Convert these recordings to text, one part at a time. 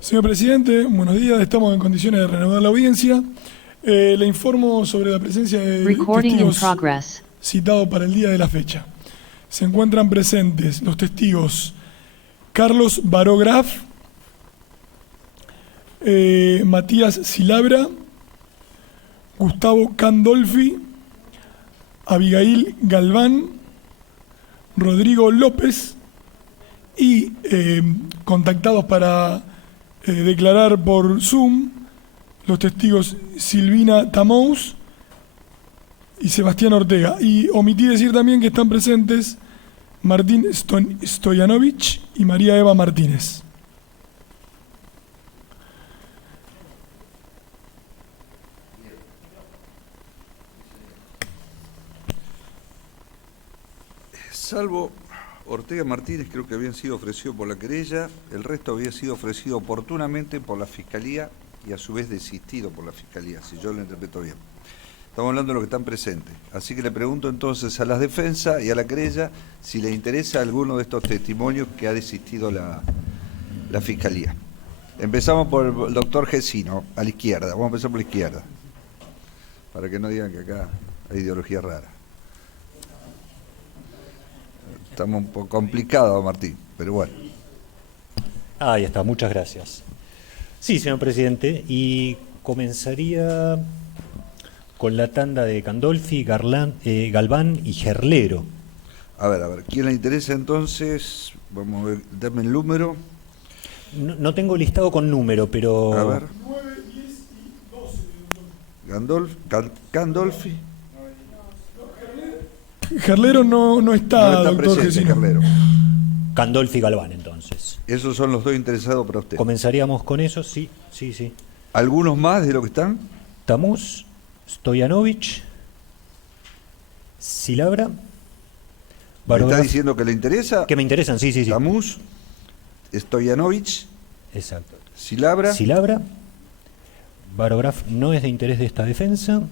Señor presidente, buenos días. Estamos en condiciones de renovar la audiencia. Le informo sobre la presencia de testigos citados para el día de la fecha. Se encuentran presentes los testigos Carlos Barograf, Matías Silabra, Gustavo Candolfi, Abigail Galván, Rodrigo López y contactados para declarar por Zoom los testigos Silvina Tamous y Sebastián Ortega. Y omití decir también que están presentes Martín Stoyanovich y María Eva Martínez. Salvo Ortega Martínez, creo que habían sido ofrecidos por la querella, el resto había sido ofrecido oportunamente por la Fiscalía y a su vez desistido por la Fiscalía, si yo lo interpreto bien. Estamos hablando de los que están presentes. Así que le pregunto entonces a las defensas y a la querella si les interesa alguno de estos testimonios que ha desistido la Fiscalía. Empezamos por el doctor Gesino, a la izquierda. Vamos a empezar por la izquierda, para que no digan que acá hay ideología rara. Estamos un poco complicados, Martín, pero bueno. Ahí está, muchas gracias. Sí, señor presidente, y comenzaría con la tanda de Candolfi, Galván y Gerlero. A ver, ¿quién le interesa entonces? Vamos a ver, dame el número. No tengo listado con número, pero... A ver. 9, 10 y 12. Candolfi. Gerlero no está, doctor presente, Gesino. Gerlero. Candolfi y Galván, entonces. Esos son los dos interesados para usted. Comenzaríamos con eso, sí. ¿Algunos más de los que están? Tamuz, Stoyanovich, Silabra, ¿Me Barograf. está diciendo que le interesa? Que me interesan, sí. Tamuz, Stoyanovich, Exacto. Silabra. Barograf no es de interés de esta defensa.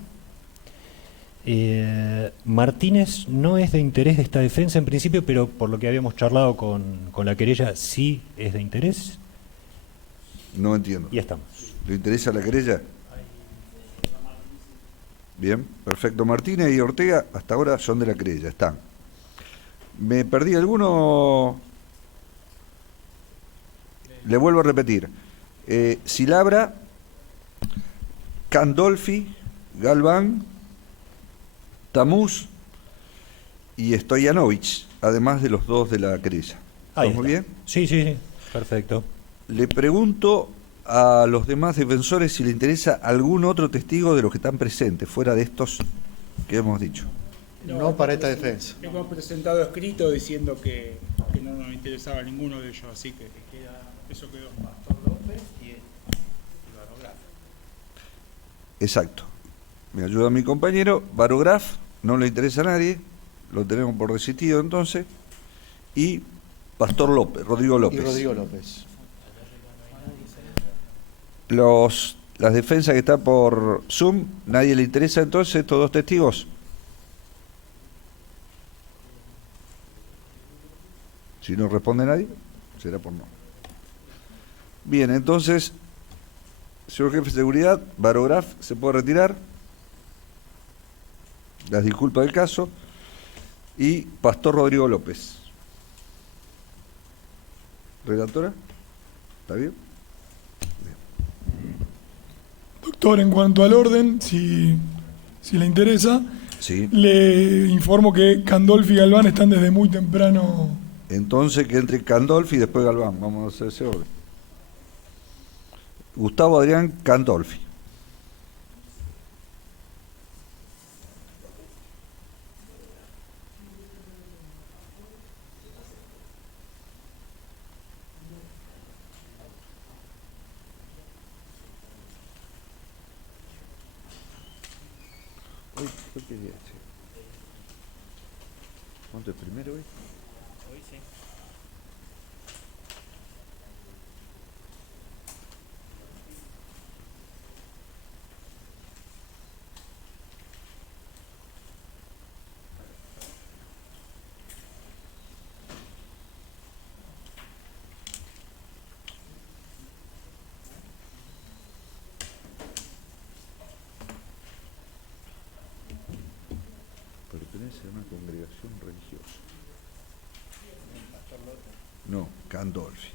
Martínez no es de interés de esta defensa en principio, pero por lo que habíamos charlado con la querella, sí es de interés. No entiendo. Y estamos. ¿Le interesa la querella? Bien, perfecto. Martínez y Ortega hasta ahora son de la querella, están. ¿Me perdí alguno? Le vuelvo a repetir. Silabra, Candolfi, Galván, Tamuz y Stoyanovich, además de los dos de la querella. ¿Estamos bien? Sí, perfecto. Le pregunto a los demás defensores si le interesa algún otro testigo de los que están presentes, fuera de estos que hemos dicho. No para esta defensa. Hemos presentado escrito diciendo que no nos interesaba ninguno de ellos, así que eso quedó. Pastor López y Barograf. Exacto. Me ayuda mi compañero. Barograf, no le interesa a nadie, lo tenemos por desistido entonces. Y Pastor López, Rodrigo López. Y Rodrigo López. Las defensas que están por Zoom, ¿nadie le interesa entonces estos dos testigos? Si no responde nadie, será por no. Bien, entonces, señor jefe de seguridad, Barograf se puede retirar. Las disculpas del caso. Y Pastor Rodrigo López. ¿Redactora? ¿Está bien? Doctor, en cuanto al orden, si le interesa, Sí. le informo que Candolfi y Galván están desde muy temprano. Entonces que entre Candolfi y después Galván. Vamos a hacer ese orden. Gustavo Adrián Candolfi. ¿Qué día es? ¿Cuánto es primero hoy? Hoy sí. ser una congregación religiosa. No, Candolfi.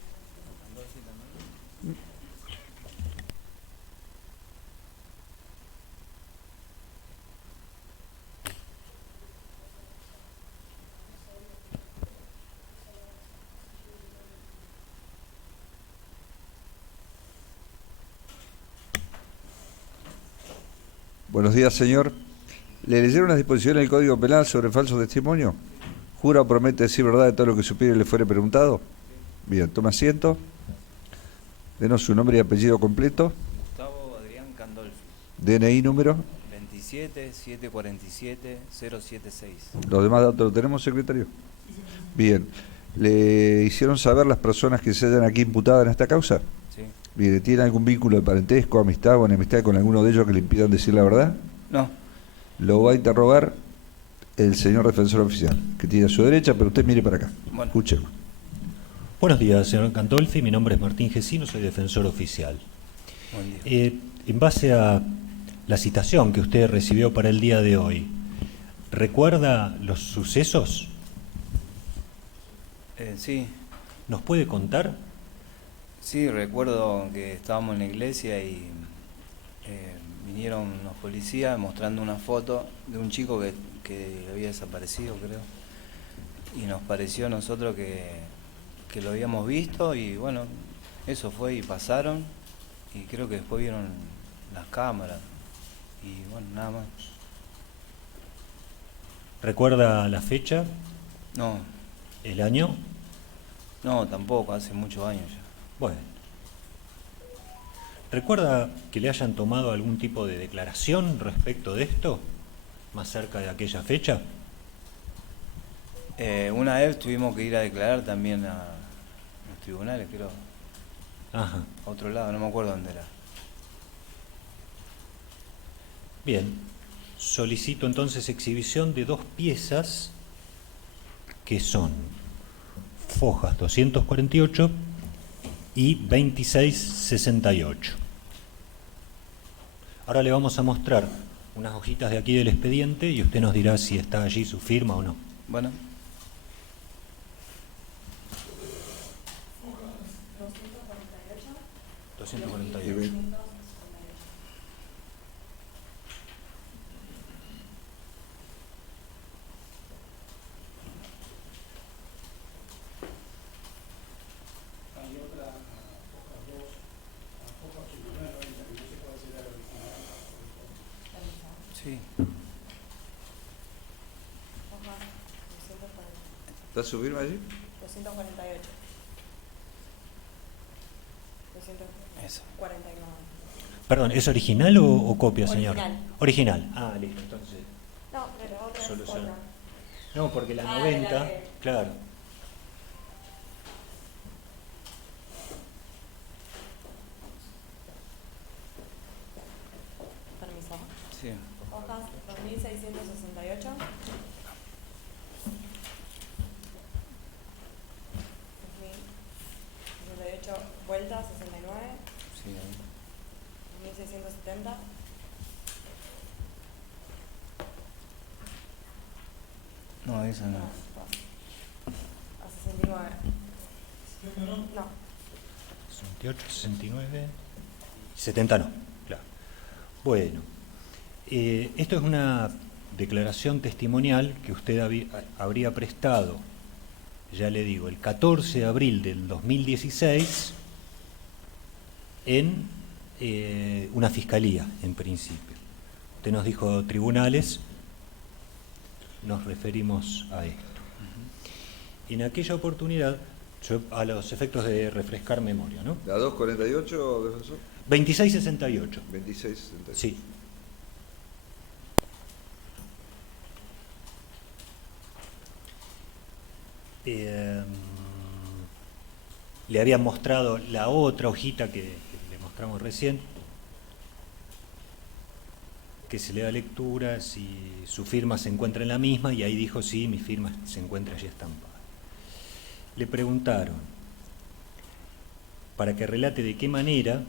Buenos días, señor. ¿Le leyeron las disposiciones del Código Penal sobre falso testimonio? ¿Jura o promete decir verdad de todo lo que supiere y le fuere preguntado? Bien, toma asiento. Denos su nombre y apellido completo. Gustavo Adrián Candolfi. DNI número. 27-747-076. ¿Los demás datos los tenemos, secretario? Bien. ¿Le hicieron saber las personas que se hayan aquí imputadas en esta causa? Sí. Bien, ¿tiene algún vínculo de parentesco, amistad o enemistad con alguno de ellos que le impidan decir la verdad? No. Lo va a interrogar el señor defensor oficial, que tiene a su derecha, pero usted mire para acá. Bueno. Escúchelo. Buenos días, señor Candolfi. Mi nombre es Martín Gesino, soy defensor oficial. Buen día. En base a la citación que usted recibió para el día de hoy, ¿recuerda los sucesos? Sí. ¿Nos puede contar? Sí, recuerdo que estábamos en la iglesia y vinieron unos policías mostrando una foto de un chico que había desaparecido, creo. Y nos pareció a nosotros que lo habíamos visto y bueno, eso fue y pasaron y creo que después vieron las cámaras y bueno, nada más. ¿Recuerda la fecha? No, ¿El año? no, tampoco, hace muchos años ya. Bueno. ¿Recuerda que le hayan tomado algún tipo de declaración respecto de esto, más cerca de aquella fecha? Una vez tuvimos que ir a declarar también a los tribunales, creo, Ajá. a otro lado, no me acuerdo dónde era. Bien. Solicito entonces exhibición de 2 piezas que son fojas 248 y 2668. Ahora le vamos a mostrar unas hojitas de aquí del expediente y usted nos dirá si está allí su firma o no. Bueno, 248. sí. ¿Está su firma allí? 248. Eso. 249. Perdón, ¿es original o copia, señor? Original. Original. Ah, listo, entonces. No, pero otra es Soluciona. otra. No, porque la Ah, 90, la que- claro. Permiso. Sí. Hojas 2668. 2068 vuelta 69. Sí, ahí. 1670. No, esa no. A 69. No. 68, 69, 70 no, claro. Bueno, esto es una declaración testimonial que usted habría prestado, ya le digo, el 14 de abril del 2016 en una fiscalía, en principio. Usted nos dijo tribunales, nos referimos a esto. En aquella oportunidad, yo, a los efectos de refrescar memoria, ¿no? ¿La 248, defensor? 2668. 2668. Sí. Le había mostrado la otra hojita que le mostramos recién, que se le da lectura, si su firma se encuentra en la misma, y ahí dijo, sí, mi firma se encuentra allí estampada. Le preguntaron para que relate de qué manera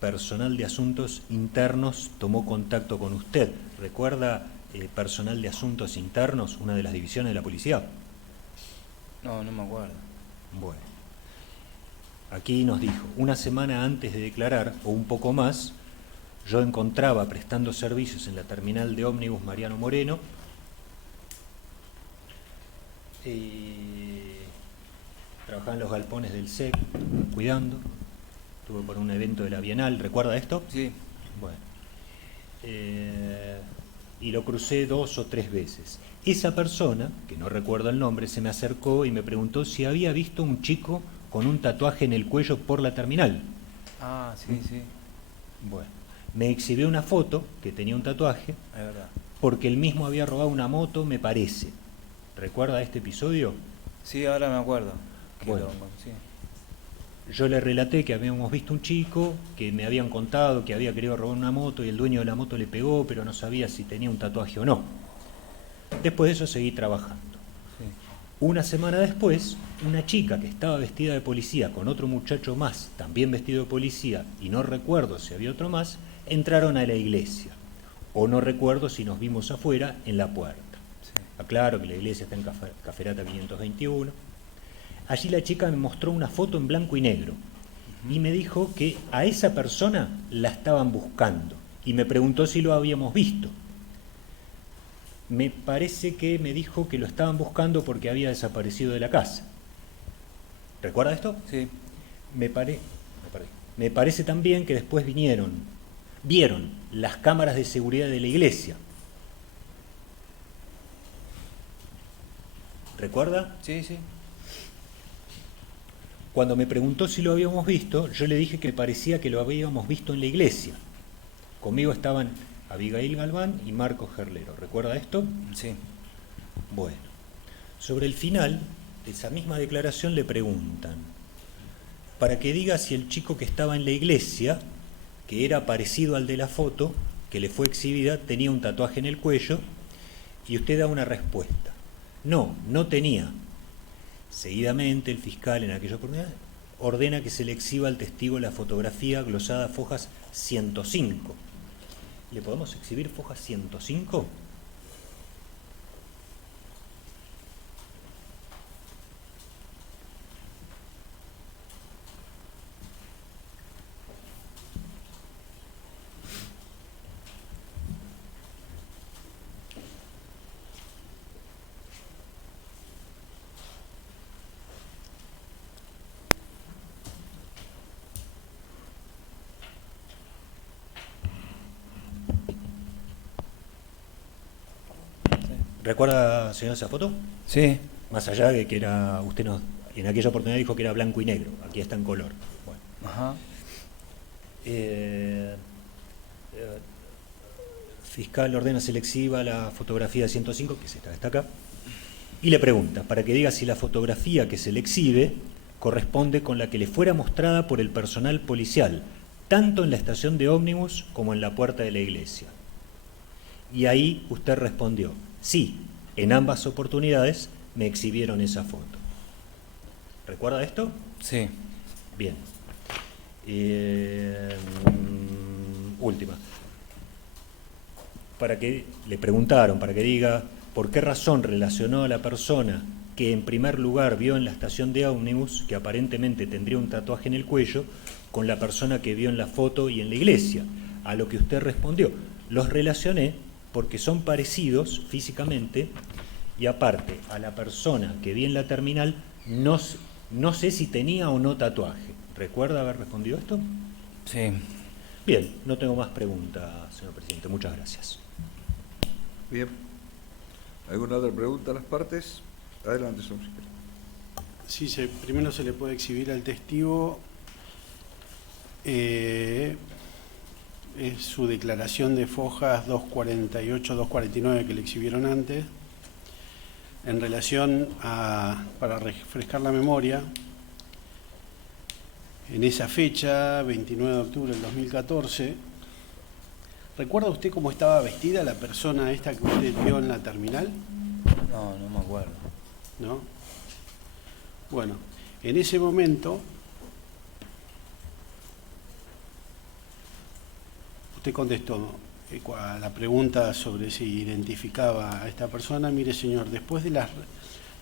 personal de asuntos internos tomó contacto con usted. ¿Recuerda personal de asuntos internos, una de las divisiones de la policía? No, no me acuerdo. Bueno, aquí nos dijo, una semana antes de declarar, o un poco más, yo encontraba prestando servicios en la terminal de ómnibus Mariano Moreno, trabajaba en los galpones del SEC, cuidando, estuve por un evento de la Bienal, ¿recuerda esto? Sí. Bueno, y lo crucé 2 o 3 veces. Esa persona, que no recuerdo el nombre, se me acercó y me preguntó si había visto un chico con un tatuaje en el cuello por la terminal. Ah, sí, sí. Bueno, me exhibió una foto que tenía un tatuaje, Es verdad. porque él mismo había robado una moto, me parece. ¿Recuerda este episodio? Sí, ahora me acuerdo. Que Bueno. sí. Yo le relaté que habíamos visto un chico, que me habían contado que había querido robar una moto y el dueño de la moto le pegó, pero no sabía si tenía un tatuaje o no. Después de eso seguí trabajando. Sí. Una semana después, una chica que estaba vestida de policía con otro muchacho más, también vestido de policía, y no recuerdo si había otro más, entraron a la iglesia. O no recuerdo si nos vimos afuera en la puerta. Sí. Aclaro que la iglesia está en Caferata 521. Allí la chica me mostró una foto en blanco y negro y me dijo que a esa persona la estaban buscando y me preguntó si lo habíamos visto. Me parece que me dijo que lo estaban buscando porque había desaparecido de la casa. ¿Recuerda esto? Sí. Me parece también que después vieron las cámaras de seguridad de la iglesia. ¿Recuerda? Sí, sí. Cuando me preguntó si lo habíamos visto, yo le dije que me parecía que lo habíamos visto en la iglesia. Conmigo estaban Abigail Galván y Marco Gerlero. ¿Recuerda esto? Sí. Bueno, sobre el final de esa misma declaración le preguntan, para que diga si el chico que estaba en la iglesia, que era parecido al de la foto, que le fue exhibida, tenía un tatuaje en el cuello, y usted da una respuesta. No, no tenía. Seguidamente, el fiscal en aquella oportunidad ordena que se le exhiba al testigo la fotografía glosada fojas 105. ¿Le podemos exhibir fojas 105? ¿Recuerda, señor, esa foto? Sí. Más allá de que era, usted no, en aquella oportunidad dijo que era blanco y negro, aquí está en color. Bueno. Ajá. Fiscal ordena se le exhiba la fotografía 105, que es esta que está acá, y le pregunta, para que diga si la fotografía que se le exhibe corresponde con la que le fuera mostrada por el personal policial, tanto en la estación de ómnibus como en la puerta de la iglesia. Y ahí usted respondió, sí, en ambas oportunidades me exhibieron esa foto. ¿Recuerda esto? Sí. Bien. Última. Para que le preguntaron, para que diga por qué razón relacionó a la persona que en primer lugar vio en la estación de ómnibus, que aparentemente tendría un tatuaje en el cuello, con la persona que vio en la foto y en la iglesia. A lo que usted respondió, los relacioné porque son parecidos físicamente y aparte a la persona que vi en la terminal no sé si tenía o no tatuaje. ¿Recuerda haber respondido esto? Sí. Bien, no tengo más preguntas, señor presidente. Muchas gracias. Bien. ¿Alguna otra pregunta a las partes? Adelante, señor fiscal. Sí, primero se le puede exhibir al testigo es su declaración de fojas 248, 249 que le exhibieron antes, en relación a, para refrescar la memoria, en esa fecha, 29 de octubre del 2014, ¿recuerda usted cómo estaba vestida la persona esta que usted vio en la terminal? No, no me acuerdo. ¿No? Bueno, en ese momento usted contestó, a la pregunta sobre si identificaba a esta persona, mire señor, después de las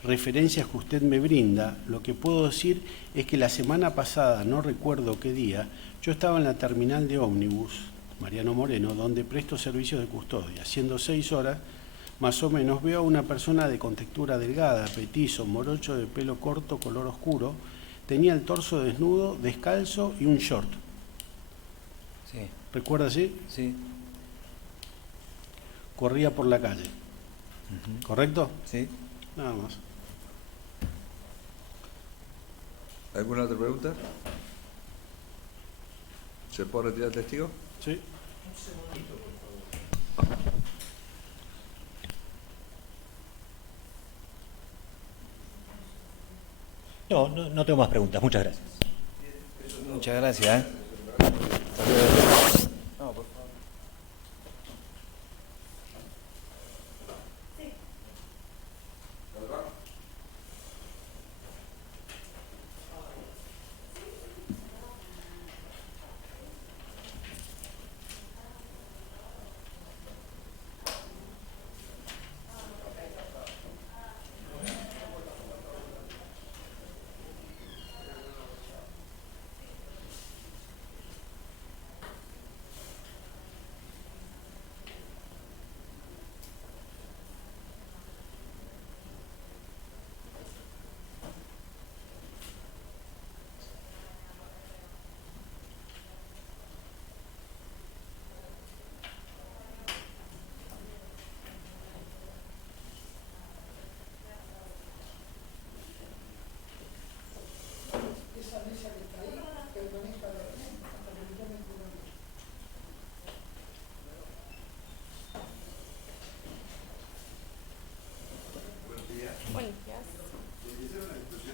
referencias que usted me brinda, lo que puedo decir es que la semana pasada, no recuerdo qué día, yo estaba en la terminal de ómnibus, Mariano Moreno, donde presto servicios de custodia. Siendo 6 horas, más o menos, veo a una persona de contextura delgada, petizo, morocho, de pelo corto, color oscuro, tenía el torso desnudo, descalzo y un short. Sí. ¿Recuerda así? Sí. Corría por la calle. ¿Correcto? Sí. Nada más. ¿Alguna otra pregunta? ¿Se puede retirar el testigo? Sí. No tengo más preguntas. Muchas gracias. Muchas gracias. No, por favor.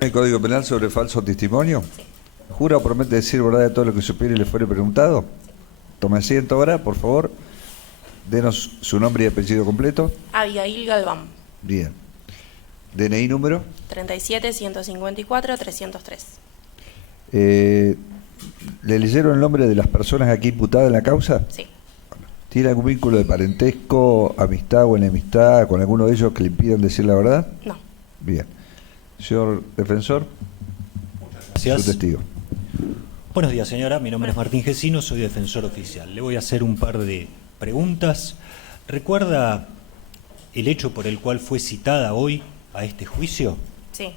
¿El Código Penal sobre falso testimonio? Sí. ¿Jura o promete decir verdad de todo lo que supiere y le fuere preguntado? Sí. Tome asiento ahora, por favor. Denos su nombre y apellido completo. Abigail Galván. Bien. DNI número. 37-154-303. ¿Le leyeron el nombre de las personas aquí imputadas en la causa? Sí. ¿Tiene algún vínculo de parentesco, amistad o enemistad con alguno de ellos que le impidan decir la verdad? No. Bien. Señor defensor, Gracias. su testigo. Buenos días, señora. Mi nombre es Martín Gesino, soy defensor oficial. Le voy a hacer un par de preguntas. ¿Recuerda el hecho por el cual fue citada hoy a este juicio? Sí.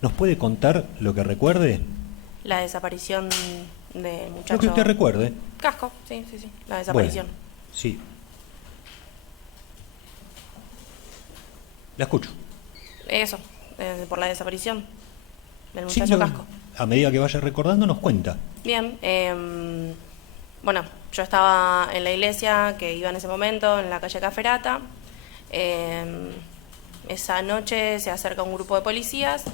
¿Nos puede contar lo que recuerde? La desaparición del muchacho. Lo que usted recuerde. Casco, sí. La desaparición. Bueno, sí. La escucho. Eso, por la desaparición del Sí, muchacho Casco. a medida que vaya recordando nos cuenta. Bien, bueno, yo estaba en la iglesia que iba en ese momento, en la calle Caferata. Esa noche se acerca un grupo de policías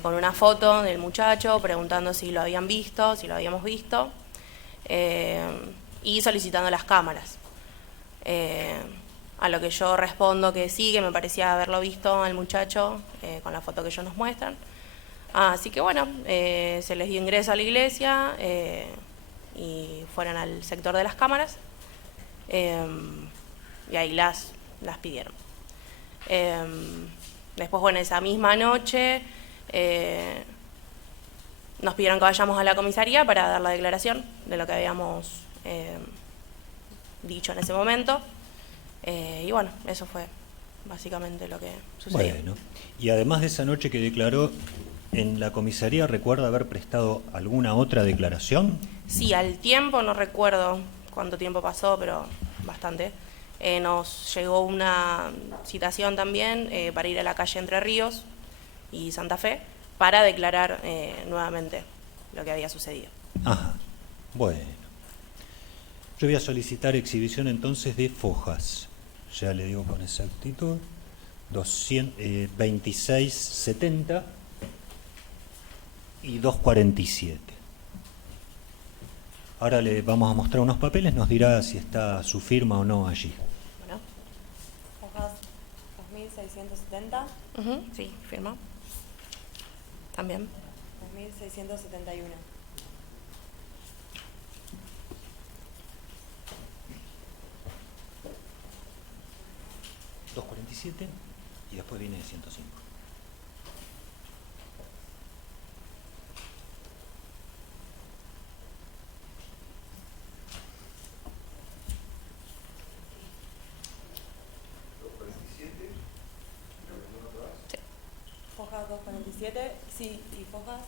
con una foto del muchacho preguntando si lo habían visto, si lo habíamos visto, y solicitando las cámaras. A lo que yo respondo que sí, que me parecía haberlo visto al muchacho con la foto que ellos nos muestran. Así que bueno, se les dio ingreso a la iglesia y fueron al sector de las cámaras y ahí las pidieron. Después, bueno, esa misma noche nos pidieron que vayamos a la comisaría para dar la declaración de lo que habíamos dicho en ese momento. Y bueno, eso fue básicamente lo que sucedió. Bueno, y además de esa noche que declaró en la comisaría, ¿recuerda haber prestado alguna otra declaración? Sí, al tiempo, no recuerdo cuánto tiempo pasó, pero bastante. Nos llegó una citación también para ir a la calle Entre Ríos y Santa Fe para declarar nuevamente lo que había sucedido. Ajá, bueno. Yo voy a solicitar exhibición entonces de fojas. Ya le digo con exactitud. 2670 y 247. Ahora le vamos a mostrar unos papeles, nos dirá si está su firma o no allí. Bueno, hojas 2670. Sí, firma. También. 2671. 247 y después viene 105. Fojas 247, sí, y Fojas.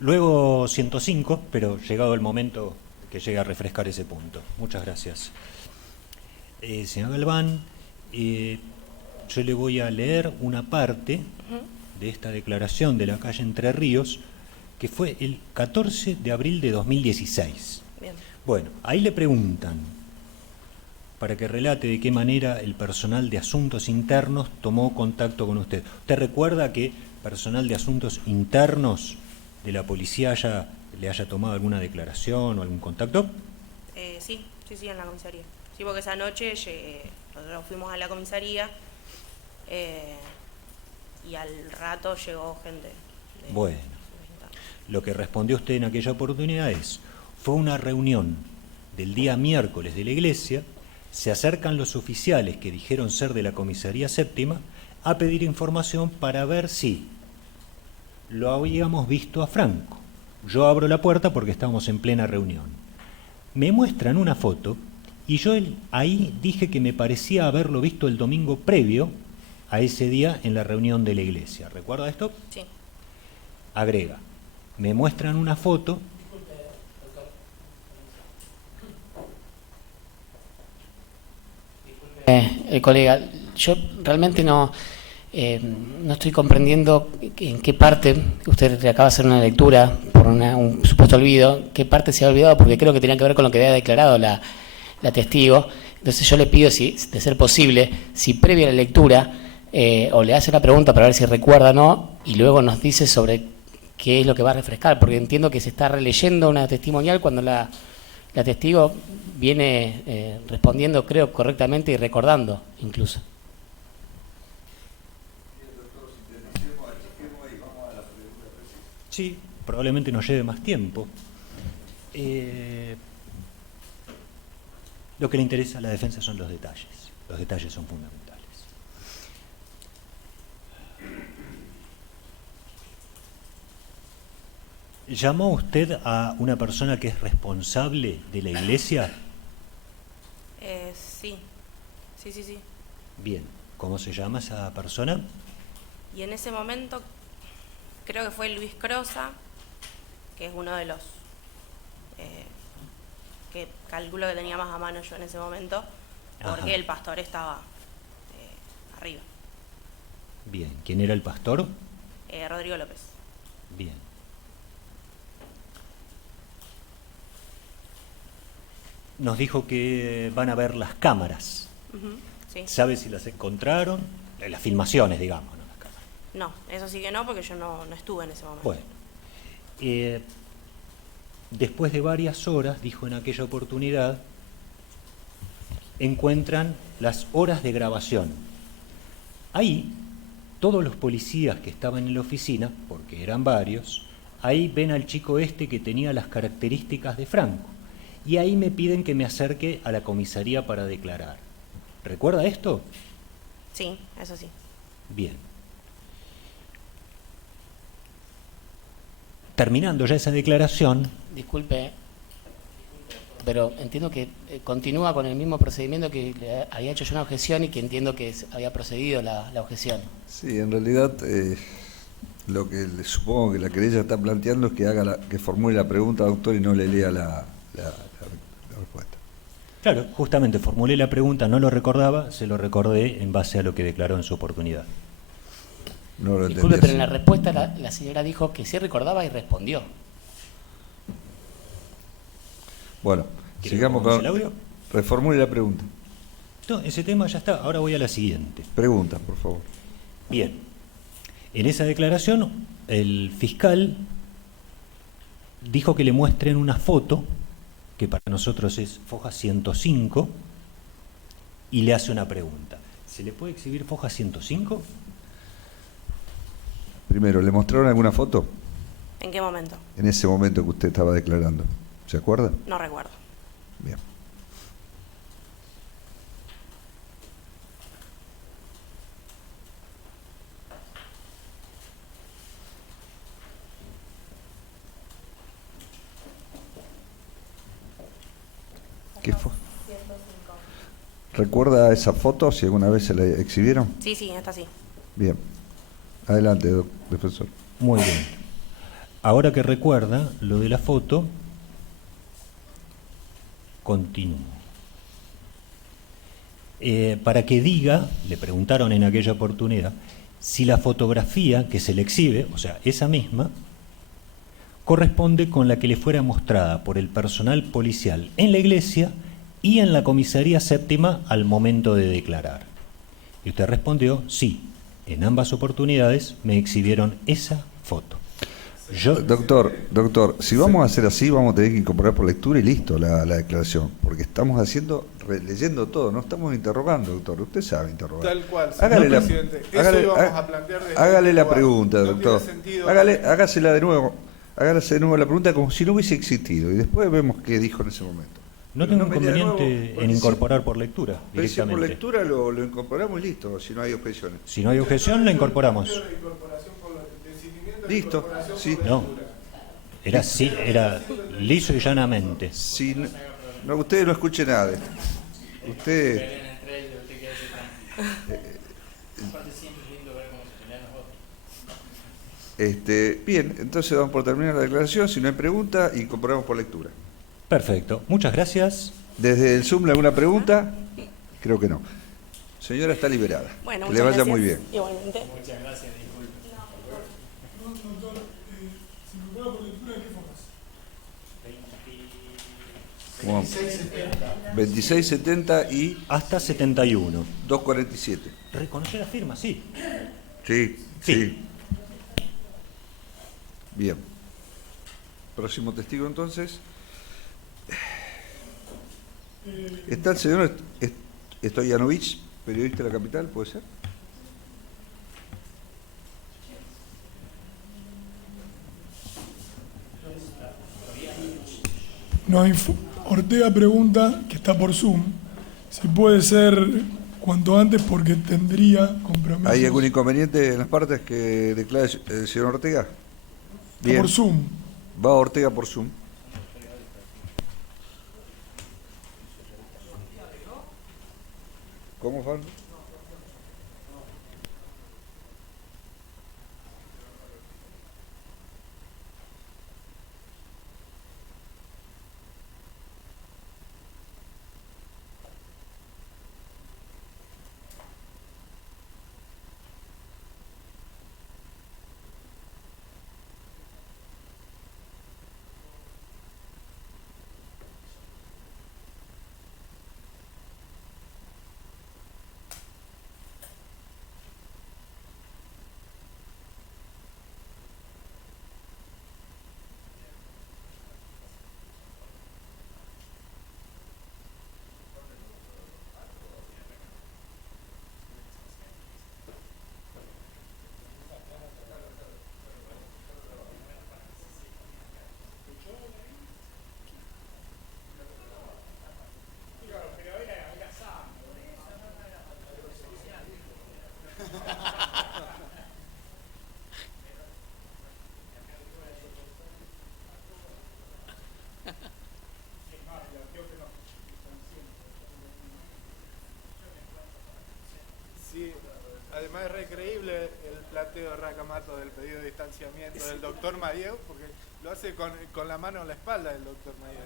Luego 105, pero llegado el momento que llegue a refrescar ese punto. Muchas gracias. Señor Galván, yo le voy a leer una parte de esta declaración de la calle Entre Ríos, que fue el 14 de abril de 2016. Bien. Bueno, ahí le preguntan, para que relate de qué manera el personal de asuntos internos tomó contacto con usted. ¿Usted recuerda que personal de asuntos internos de la policía le haya tomado alguna declaración o algún contacto? Sí, en la comisaría. Sí, porque esa noche nosotros fuimos a la comisaría y al rato llegó gente. Bueno, lo que respondió usted en aquella oportunidad fue una reunión del día miércoles de la iglesia, se acercan los oficiales que dijeron ser de la comisaría séptima a pedir información para ver si lo habíamos visto a Franco. Yo abro la puerta porque estábamos en plena reunión. Me muestran una foto y yo ahí dije que me parecía haberlo visto el domingo previo a ese día en la reunión de la iglesia. ¿Recuerda esto? Sí. Agrega, me muestran una foto. Colega, yo realmente no estoy comprendiendo en qué parte, usted acaba de hacer una lectura por un supuesto olvido, qué parte se ha olvidado, porque creo que tenía que ver con lo que había declarado la testigo. Entonces yo le pido, de ser posible, si previa a la lectura, o le hace la pregunta para ver si recuerda o no, y luego nos dice sobre qué es lo que va a refrescar, porque entiendo que se está releyendo una testimonial cuando la testigo viene respondiendo, creo, correctamente y recordando incluso. Sí, probablemente nos lleve más tiempo. Lo que le interesa a la defensa son los detalles. Los detalles son fundamentales. ¿Llamó usted a una persona que es responsable de la iglesia? Sí. Bien, ¿cómo se llama esa persona? Y en ese momento creo que fue Luis Crosa, que es uno de los que calculo que tenía más a mano yo en ese momento, porque Ajá. el pastor estaba arriba. Bien, ¿quién era el pastor? Rodrigo López. Bien. Nos dijo que van a ver las cámaras. Sí. ¿Sabe si las encontraron? Las filmaciones, digamos, ¿no? Las cámaras. No, eso sí que no, porque yo no estuve en ese momento. Bueno, después de varias horas, dijo en aquella oportunidad, encuentran las horas de grabación. Ahí, todos los policías que estaban en la oficina, porque eran varios, ahí ven al chico que tenía las características de Franco. Y ahí me piden que me acerque a la comisaría para declarar. ¿Recuerda esto? Sí, eso sí. Bien. Terminando ya esa declaración... Disculpe, pero entiendo que continúa con el mismo procedimiento que le había hecho yo una objeción y que entiendo que había procedido la objeción. Sí, en realidad lo que supongo que la querella está planteando es que formule la pregunta, doctor, y no le lea la respuesta. Claro, justamente formulé la pregunta, no lo recordaba, se lo recordé en base a lo que declaró en su oportunidad. No lo Disculpe, entendí pero así. en la respuesta la señora dijo que sí recordaba y respondió. Bueno, ¿Quiere sigamos que pongamos con... el audio? Reformule la pregunta. No, ese tema ya está, ahora voy a la siguiente. Pregunta, por favor. Bien, en esa declaración el fiscal dijo que le muestren una foto, que para nosotros es foja 105, y le hace una pregunta. ¿Se le puede exhibir foja 105? Primero, ¿le mostraron alguna foto ¿En qué momento? en ese momento que usted estaba declarando? ¿Se acuerda? No recuerdo. Bien. ¿Qué fue? ¿Recuerda esa foto, si alguna vez se la exhibieron? Sí, sí, esta sí. Bien. Adelante, defensor. Muy bien. Ahora que recuerda lo de la foto, continúo. Para que diga, le preguntaron en aquella oportunidad, si la fotografía que se le exhibe, o sea, esa misma, corresponde con la que le fuera mostrada por el personal policial en la iglesia y en la comisaría séptima al momento de declarar. Y usted respondió, sí, en ambas oportunidades me exhibieron esa foto. Doctor, si vamos a hacer así, vamos a tener que incorporar por lectura y listo la declaración, porque estamos leyendo todo, no estamos interrogando, doctor. Usted sabe interrogar. Tal cual, Hágale señor presidente. Eso íbamos a plantear desde hágale el la lugar. pregunta, No doctor. tiene sentido. Hágasela de nuevo. Hágase de nuevo la pregunta como si no hubiese existido y después vemos qué dijo en ese momento. No tengo inconveniente en incorporar por lectura Pero si directamente. por lectura lo incorporamos y listo, si no hay objeciones. Si no hay objeción, la incorporamos. Listo, sí. No, era liso y llanamente. Si no, usted no escuche nada. Usted... bien, entonces vamos por terminar la declaración. Si no hay pregunta, incorporamos por lectura. Perfecto, muchas gracias. ¿Desde el Zoom alguna pregunta? Creo que no. Señora, está liberada. Bueno, que le vaya muy bien. Igualmente. Muchas gracias, disculpe. ¿Se incorpora por lectura de qué formas? 2670 y... Hasta 71. 247. ¿Reconoce la firma? Sí. Sí. Bien. Próximo testigo entonces. Está el señor Stoyanovich, periodista de La Capital, ¿puede ser? Ortega pregunta, que está por Zoom, si puede ser cuanto antes porque tendría compromisos. ¿Hay algún inconveniente en las partes que declara el señor Ortega? Está por Zoom. Va Ortega por Zoom. ¿Cómo, Juan? Sí, además es re creíble el planteo de Racamato del pedido de distanciamiento del doctor Mayeu, porque lo hace con la mano en la espalda del doctor Mayeu.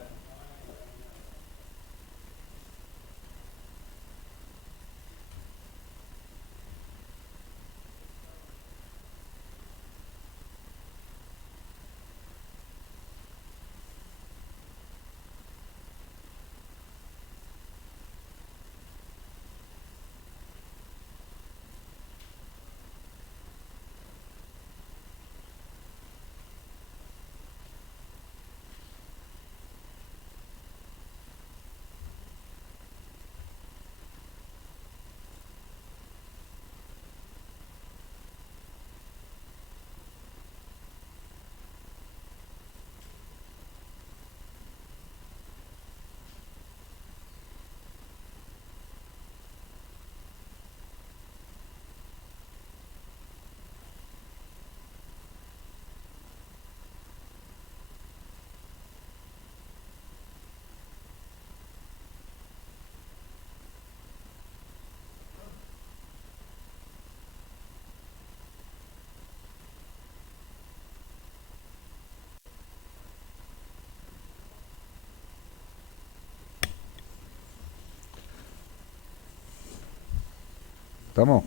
¿Estamos?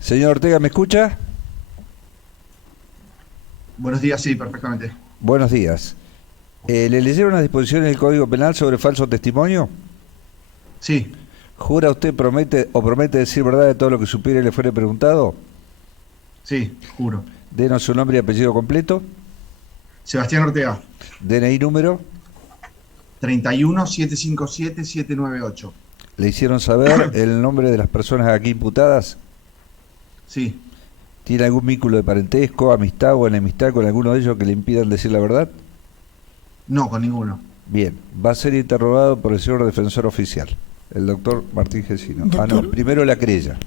Señor Ortega, ¿me escucha? Buenos días, sí, perfectamente. Buenos días. ¿Le leyeron las disposiciones del Código Penal sobre falso testimonio? Sí. ¿Jura usted, promete decir verdad de todo lo que supiera y le fuere preguntado? Sí, juro. Denos su nombre y apellido completo. Sebastián Ortega. DNI número. 31-757-798. ¿Le hicieron saber el nombre de las personas aquí imputadas? Sí. ¿Tiene algún vínculo de parentesco, amistad o enemistad con alguno de ellos que le impidan decir la verdad? No, con ninguno. Bien, va a ser interrogado por el señor defensor oficial, el doctor Martín Gesino. Doctor. No, primero la querella.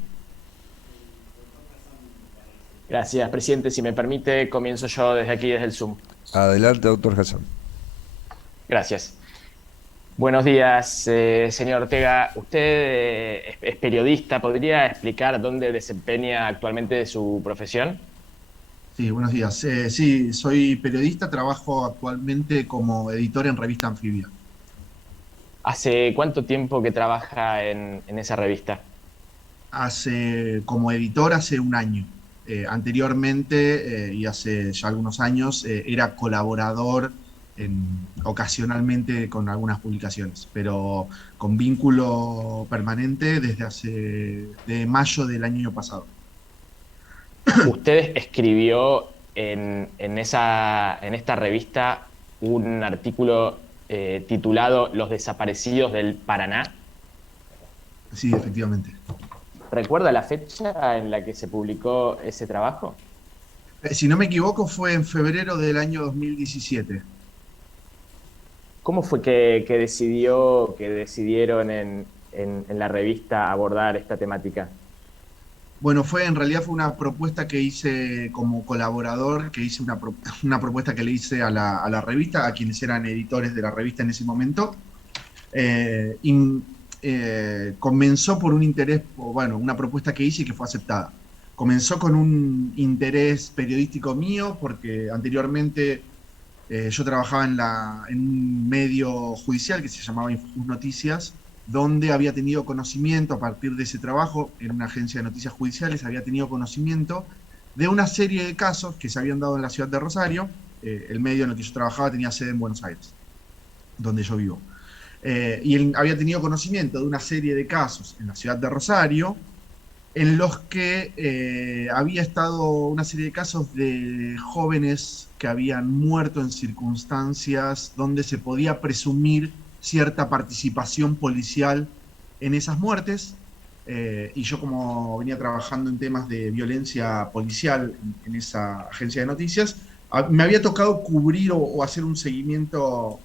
Gracias, presidente. Si me permite, comienzo yo desde aquí, desde el Zoom. Adelante, doctor Hassan. Gracias. Buenos días, señor Ortega. Usted es periodista. ¿Podría explicar dónde desempeña actualmente su profesión? Sí, buenos días. Sí, soy periodista, trabajo actualmente como editor en Revista Anfibia. ¿Hace cuánto tiempo que trabaja en esa revista? Como editor hace un año. Anteriormente, y hace ya algunos años, era colaborador ocasionalmente con algunas publicaciones, pero con vínculo permanente de mayo del año pasado. Usted escribió en esta revista un artículo titulado Los desaparecidos del Paraná. Sí, efectivamente. ¿Recuerda la fecha en la que se publicó ese trabajo? Si no me equivoco, fue en febrero del año 2017. ¿Cómo fue que decidieron en la revista abordar esta temática? Bueno, en realidad fue una propuesta que hice como colaborador, que hice una propuesta que le hice a la revista, a quienes eran editores de la revista en ese momento. Comenzó por un interés, una propuesta que hice y que fue aceptada. Comenzó con un interés periodístico mío, porque anteriormente yo trabajaba en un medio judicial que se llamaba Infojus Noticias, donde había tenido conocimiento a partir de ese trabajo, en una agencia de noticias judiciales, había tenido conocimiento de una serie de casos que se habían dado en la ciudad de Rosario. El medio en el que yo trabajaba tenía sede en Buenos Aires, donde yo vivo. Y él había tenido conocimiento de una serie de casos en la ciudad de Rosario, en los que había estado una serie de casos de jóvenes que habían muerto en circunstancias donde se podía presumir cierta participación policial en esas muertes, y yo, como venía trabajando en temas de violencia policial en esa agencia de noticias, me había tocado cubrir o hacer un seguimiento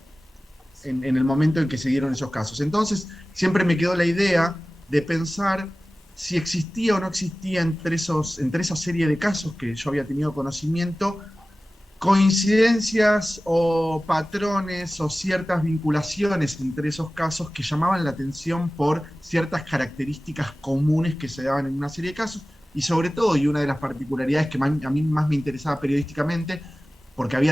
en el momento en que se dieron esos casos. Entonces siempre me quedó la idea de pensar si existía o no existía entre esa serie de casos que yo había tenido conocimiento, coincidencias o patrones o ciertas vinculaciones entre esos casos que llamaban la atención por ciertas características comunes que se daban en una serie de casos, y sobre todo, y una de las particularidades que a mí más me interesaba periodísticamente, porque me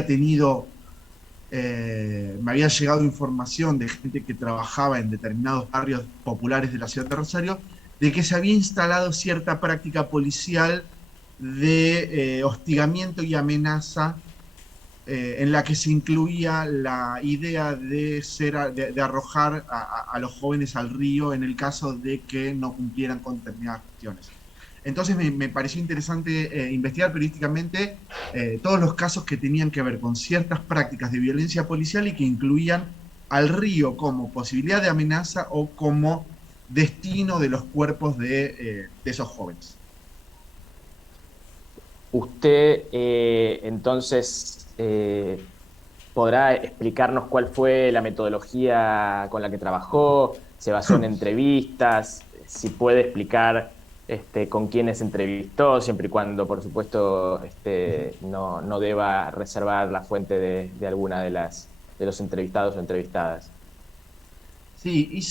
había llegado información de gente que trabajaba en determinados barrios populares de la ciudad de Rosario, de que se había instalado cierta práctica policial de hostigamiento y amenaza, en la que se incluía la idea de arrojar a los jóvenes al río en el caso de que no cumplieran con determinadas cuestiones. Entonces me pareció interesante investigar periodísticamente todos los casos que tenían que ver con ciertas prácticas de violencia policial y que incluían al río como posibilidad de amenaza o como destino de los cuerpos de esos jóvenes. Usted entonces podrá explicarnos cuál fue la metodología con la que trabajó, se basó en entrevistas, si puede explicar con quiénes entrevistó, siempre y cuando, por supuesto, no deba reservar la fuente de alguna de los entrevistados o entrevistadas. Sí,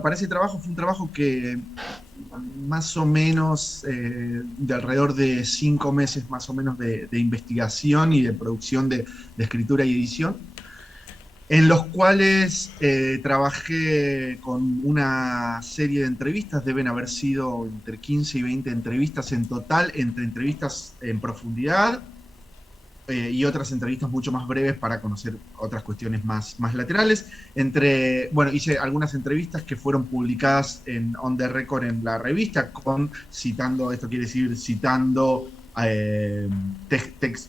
para ese trabajo fue un trabajo que más o menos, de alrededor de 5 meses más o menos de investigación y de producción de escritura y edición. en los cuales trabajé con una serie de entrevistas. Deben haber sido entre 15 y 20 entrevistas en total, entre entrevistas en profundidad y otras entrevistas mucho más breves para conocer otras cuestiones más laterales. Bueno, hice algunas entrevistas que fueron publicadas en On the Record en la revista, citando, esto quiere decir citando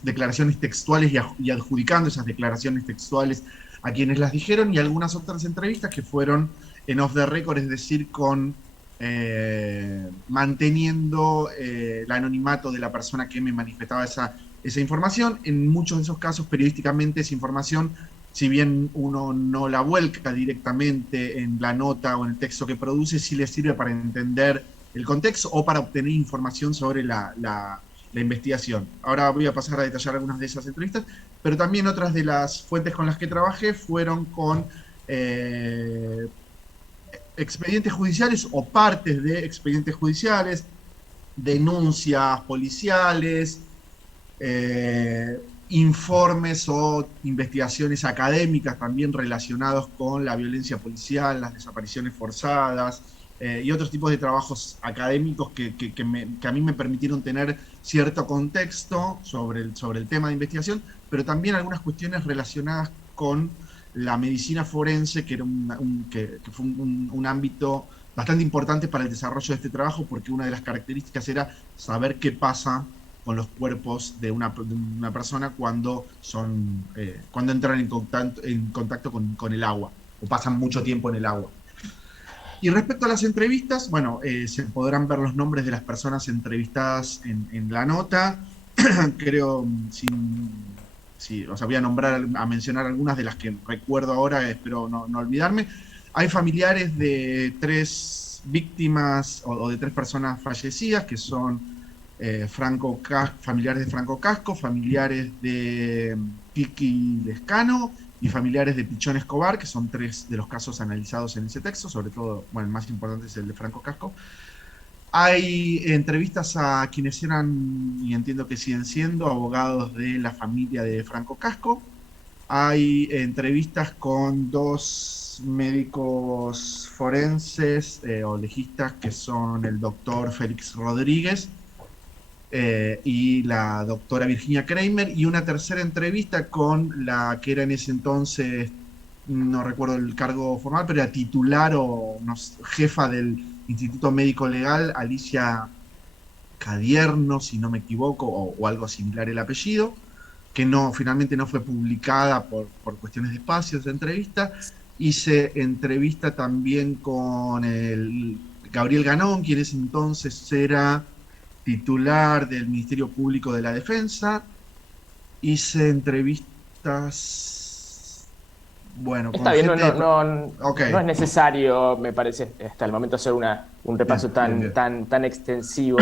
declaraciones textuales y adjudicando esas declaraciones textuales a quienes las dijeron, y algunas otras entrevistas que fueron en Off the Record, es decir, manteniendo el anonimato de la persona que me manifestaba esa información. En muchos de esos casos, periodísticamente, esa información, si bien uno no la vuelca directamente en la nota o en el texto que produce, sí le sirve para entender el contexto o para obtener información sobre la investigación. Ahora voy a pasar a detallar algunas de esas entrevistas, pero también otras de las fuentes con las que trabajé fueron con expedientes judiciales o partes de expedientes judiciales, denuncias policiales, informes o investigaciones académicas también relacionados con la violencia policial, las desapariciones forzadas, y otros tipos de trabajos académicos que a mí me permitieron tener cierto contexto sobre el tema de investigación, pero también algunas cuestiones relacionadas con la medicina forense, que fue un ámbito bastante importante para el desarrollo de este trabajo, porque una de las características era saber qué pasa con los cuerpos de una persona cuando entran en contacto con el agua, o pasan mucho tiempo en el agua. Y respecto a las entrevistas, bueno, se podrán ver los nombres de las personas entrevistadas en la nota. Creo, voy a mencionar algunas de las que recuerdo ahora, espero no olvidarme. Hay familiares de 3 víctimas o de 3 personas fallecidas, que son familiares de Franco Casco, familiares de Kiki Lescano y familiares de Pichón Escobar, que son 3 de los casos analizados en ese texto, sobre todo, bueno, el más importante es el de Franco Casco. Hay entrevistas a quienes eran, y entiendo que siguen siendo, abogados de la familia de Franco Casco. Hay entrevistas con 2 médicos forenses o legistas, que son el doctor Félix Rodríguez y la doctora Virginia Kramer, y una tercera entrevista con la que era en ese entonces, no recuerdo el cargo formal, pero era titular o jefa del Instituto Médico Legal, Alicia Cadierno, si no me equivoco, o algo similar el apellido, que finalmente no fue publicada por cuestiones de espacios de entrevista. Hice entrevista también con el Gabriel Ganón, quien en ese entonces era titular del Ministerio Público de la Defensa. Hice entrevistas, bueno, está bien, okay. No es necesario, me parece, hasta el momento hacer un repaso tan extensivo.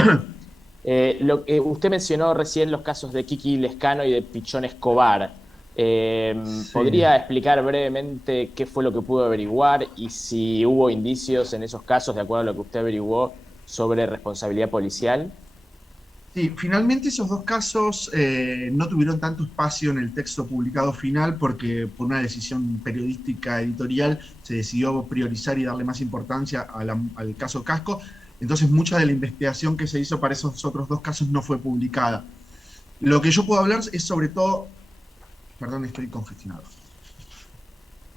Usted mencionó recién los casos de Kiki Lescano y de Pichón Escobar. Sí. ¿Podría explicar brevemente qué fue lo que pudo averiguar y si hubo indicios en esos casos, de acuerdo a lo que usted averiguó, sobre responsabilidad policial? Sí, finalmente esos 2 casos no tuvieron tanto espacio en el texto publicado final, porque por una decisión periodística editorial se decidió priorizar y darle más importancia al caso Casco. Entonces mucha de la investigación que se hizo para esos otros 2 casos no fue publicada. Lo que yo puedo hablar es sobre todo... Perdón, estoy congestionado.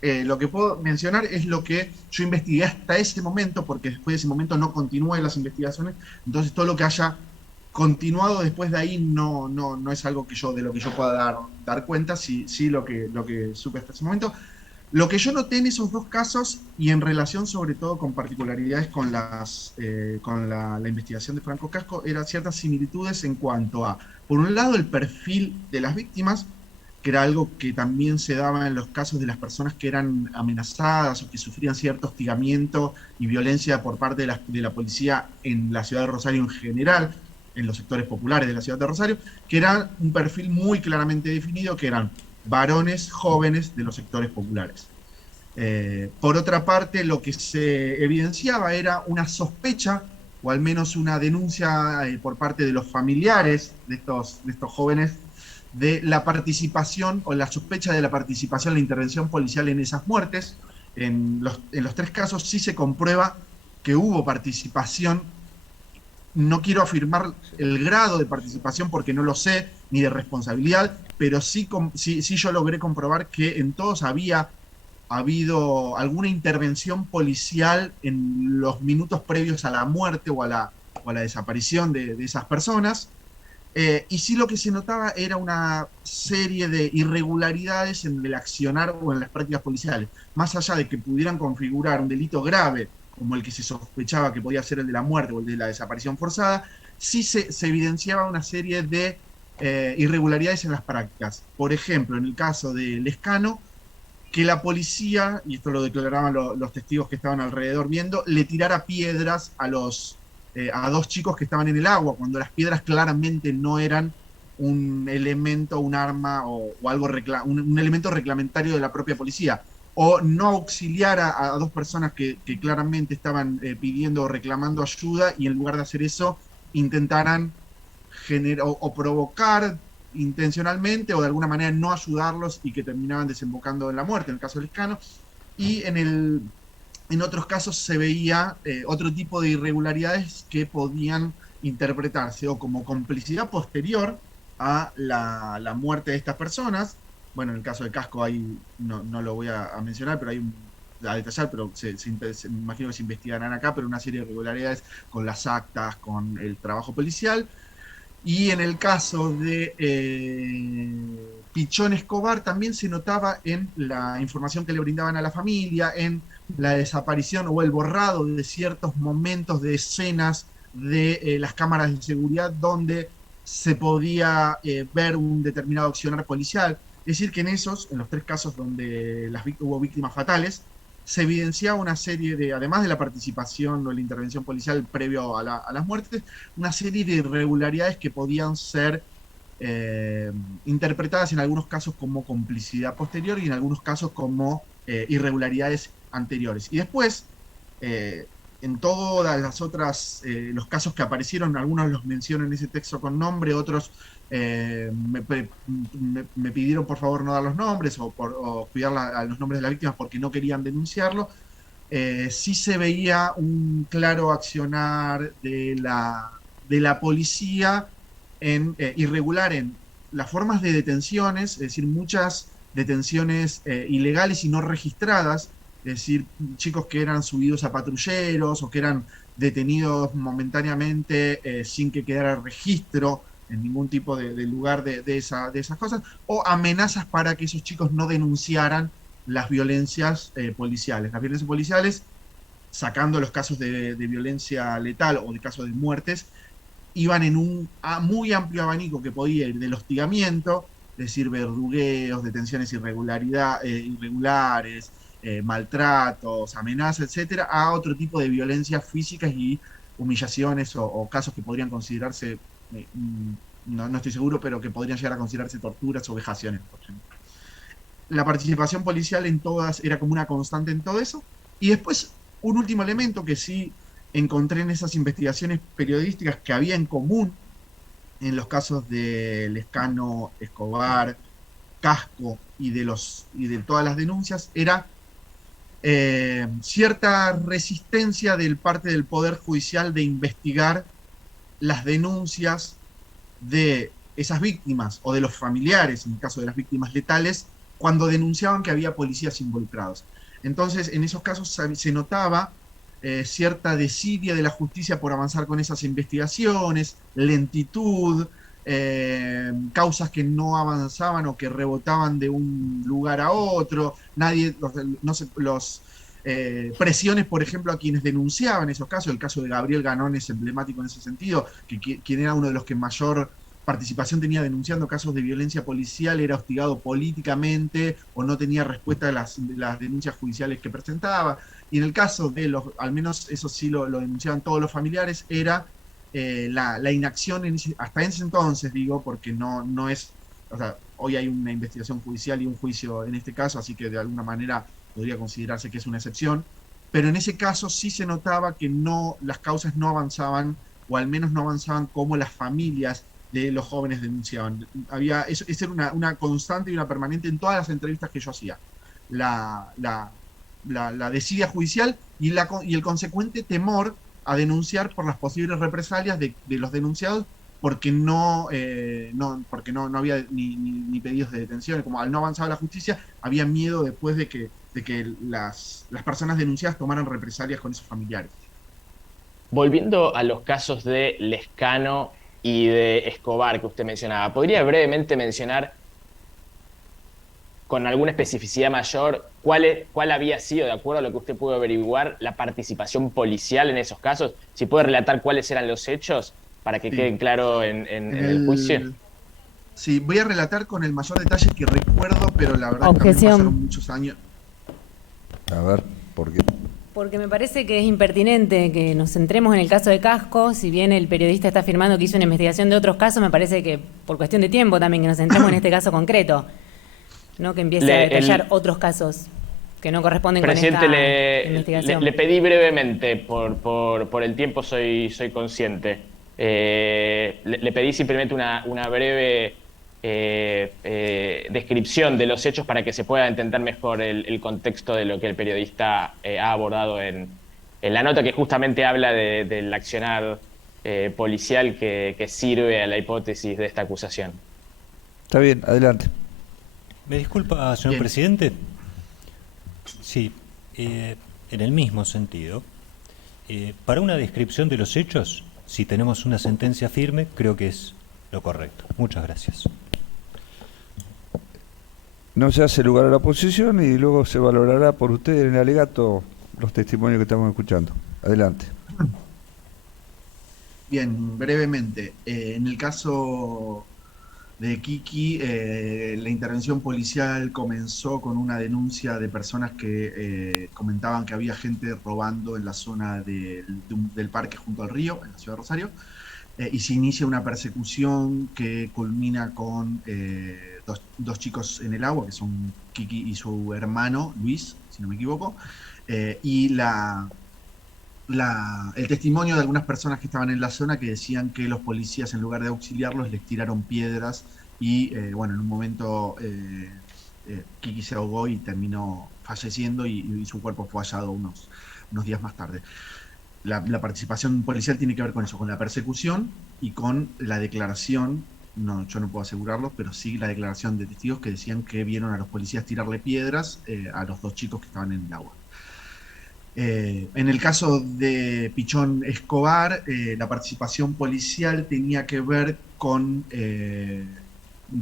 Lo que puedo mencionar es lo que yo investigué hasta ese momento, porque después de ese momento no continué las investigaciones. Entonces todo lo que haya continuado después de ahí no es algo de lo que yo pueda dar cuenta, sí lo que supe hasta ese momento. Lo que yo noté en esos 2 casos, y en relación sobre todo con particularidades con la investigación de Franco Casco, eran ciertas similitudes en cuanto a, por un lado, el perfil de las víctimas, que era algo que también se daba en los casos de las personas que eran amenazadas o que sufrían cierto hostigamiento y violencia por parte de la policía en la ciudad de Rosario en general, en los sectores populares de la ciudad de Rosario, que era un perfil muy claramente definido, que eran varones jóvenes de los sectores populares. Por otra parte, lo que se evidenciaba era una sospecha, o al menos una denuncia por parte de los familiares de estos jóvenes, de la participación o la sospecha de la participación en la intervención policial en esas muertes. En los 3 casos sí se comprueba que hubo participación. No quiero afirmar el grado de participación porque no lo sé, ni de responsabilidad, pero sí yo logré comprobar que en todos había habido alguna intervención policial en los minutos previos a la muerte o a la desaparición de esas personas. Y sí lo que se notaba era una serie de irregularidades en el accionar o en las prácticas policiales. Más allá de que pudieran configurar un delito grave, como el que se sospechaba que podía ser el de la muerte o el de la desaparición forzada, sí se evidenciaba una serie de irregularidades en las prácticas. Por ejemplo, en el caso de Lescano, que la policía, y esto lo declaraban los testigos que estaban alrededor viendo, le tirara piedras a 2 chicos que estaban en el agua, cuando las piedras claramente no eran un elemento, un arma o algo un elemento reglamentario de la propia policía, o no auxiliar a 2 personas que claramente estaban pidiendo o reclamando ayuda, y en lugar de hacer eso intentaran generar o provocar intencionalmente o de alguna manera no ayudarlos y que terminaban desembocando en la muerte, en el caso de Lescano. Y en otros casos se veía otro tipo de irregularidades que podían interpretarse o como complicidad posterior a la muerte de estas personas. Bueno, en el caso de Casco ahí no lo voy a mencionar, pero hay a detallar, pero me imagino que se investigarán acá, pero una serie de irregularidades con las actas, con el trabajo policial. Y en el caso de Pichón Escobar también se notaba en la información que le brindaban a la familia, en la desaparición o el borrado de ciertos momentos de escenas de las cámaras de seguridad donde se podía ver un determinado accionar policial. Es decir, que en los 3 casos donde hubo víctimas fatales, se evidenciaba una serie de, además de la participación o la intervención policial previo a las muertes, una serie de irregularidades que podían ser interpretadas en algunos casos como complicidad posterior y en algunos casos como irregularidades anteriores. Y después, en todas las otras, los casos que aparecieron, algunos los menciono en ese texto con nombre, otros me pidieron por favor no dar los nombres o cuidar a los nombres de las víctimas porque no querían denunciarlo. Sí se veía un claro accionar de la policía irregular en las formas de detenciones, es decir, muchas detenciones ilegales y no registradas, es decir, chicos que eran subidos a patrulleros o que eran detenidos momentáneamente sin que quedara registro en ningún tipo de lugar de esas cosas, o amenazas para que esos chicos no denunciaran las violencias policiales. Las violencias policiales, sacando los casos de violencia letal o de casos de muertes, iban en un muy amplio abanico que podía ir del hostigamiento, es decir, verdugueos, detenciones irregulares, maltratos, amenazas, etcétera, a otro tipo de violencias físicas y humillaciones o casos que podrían considerarse, no estoy seguro, pero que podrían llegar a considerarse torturas o vejaciones, por ejemplo. La participación policial en todas era como una constante en todo eso. Y después, un último elemento que sí encontré en esas investigaciones periodísticas que había en común en los casos de Lescano, Escobar, Casco y de todas las denuncias, era cierta resistencia del parte del Poder Judicial de investigar las denuncias de esas víctimas o de los familiares, en el caso de las víctimas letales, cuando denunciaban que había policías involucrados. Entonces, en esos casos se notaba cierta desidia de la justicia por avanzar con esas investigaciones, lentitud, causas que no avanzaban o que rebotaban de un lugar a otro, presiones, por ejemplo, a quienes denunciaban esos casos. El caso de Gabriel Ganón es emblemático en ese sentido, quien era uno de los que mayor participación tenía denunciando casos de violencia policial, era hostigado políticamente o no tenía respuesta a las denuncias judiciales que presentaba. Y en el caso de al menos eso sí lo denunciaban todos los familiares, era la inacción hasta ese entonces, digo, porque no es, o sea, hoy hay una investigación judicial y un juicio en este caso, así que de alguna manera podría considerarse que es una excepción, pero en ese caso sí se notaba que las causas no avanzaban, o al menos no avanzaban como las familias de los jóvenes denunciaban. Esa era una constante y una permanente en todas las entrevistas que yo hacía. La desidia judicial y el consecuente temor a denunciar por las posibles represalias de los denunciados, porque no había ni pedidos de detención. Como al no avanzar la justicia, había miedo después de que las personas denunciadas tomaran represalias con esos familiares. Volviendo a los casos de Lescano y de Escobar que usted mencionaba, ¿podría brevemente mencionar con alguna especificidad mayor cuál había sido, de acuerdo a lo que usted pudo averiguar, la participación policial en esos casos? Si puede relatar cuáles eran los hechos para que queden claro en el juicio. Sí, voy a relatar con el mayor detalle que recuerdo, pero la verdad Objeción. que también pasaron muchos años. A ver, ¿por qué? Porque me parece que es impertinente que nos centremos en el caso de Casco. Si bien el periodista está afirmando que hizo una investigación de otros casos, me parece que por cuestión de tiempo también que nos centremos en este caso concreto, no que empiece a detallar otros casos que no corresponden con esta investigación. Le pedí brevemente, por el tiempo soy consciente. Le pedí simplemente una breve descripción de los hechos para que se pueda entender mejor el contexto de lo que el periodista ha abordado en la nota, que justamente habla del accionar policial que sirve a la hipótesis de esta acusación. Está bien, adelante. ¿Me disculpa, señor presidente? Sí, en el mismo sentido. Para una descripción de los hechos, si tenemos una sentencia firme, creo que es lo correcto. Muchas gracias. No se hace lugar a la oposición y luego se valorará por ustedes en el alegato los testimonios que estamos escuchando. Adelante. Bien, brevemente. En el caso de Kiki, la intervención policial comenzó con una denuncia de personas que comentaban que había gente robando en la zona del parque junto al río, en la ciudad de Rosario, y se inicia una persecución que culmina con dos chicos en el agua, que son Kiki y su hermano, Luis, si no me equivoco, y el testimonio de algunas personas que estaban en la zona que decían que los policías, en lugar de auxiliarlos, les tiraron piedras y, en un momento Kiki se ahogó y terminó falleciendo y su cuerpo fue hallado unos días más tarde. La participación policial tiene que ver con eso, con la persecución y con la declaración, yo no puedo asegurarlo, pero sí la declaración de testigos que decían que vieron a los policías tirarle piedras a los dos chicos que estaban en el agua. En el caso de Pichón Escobar, la participación policial tenía que ver con,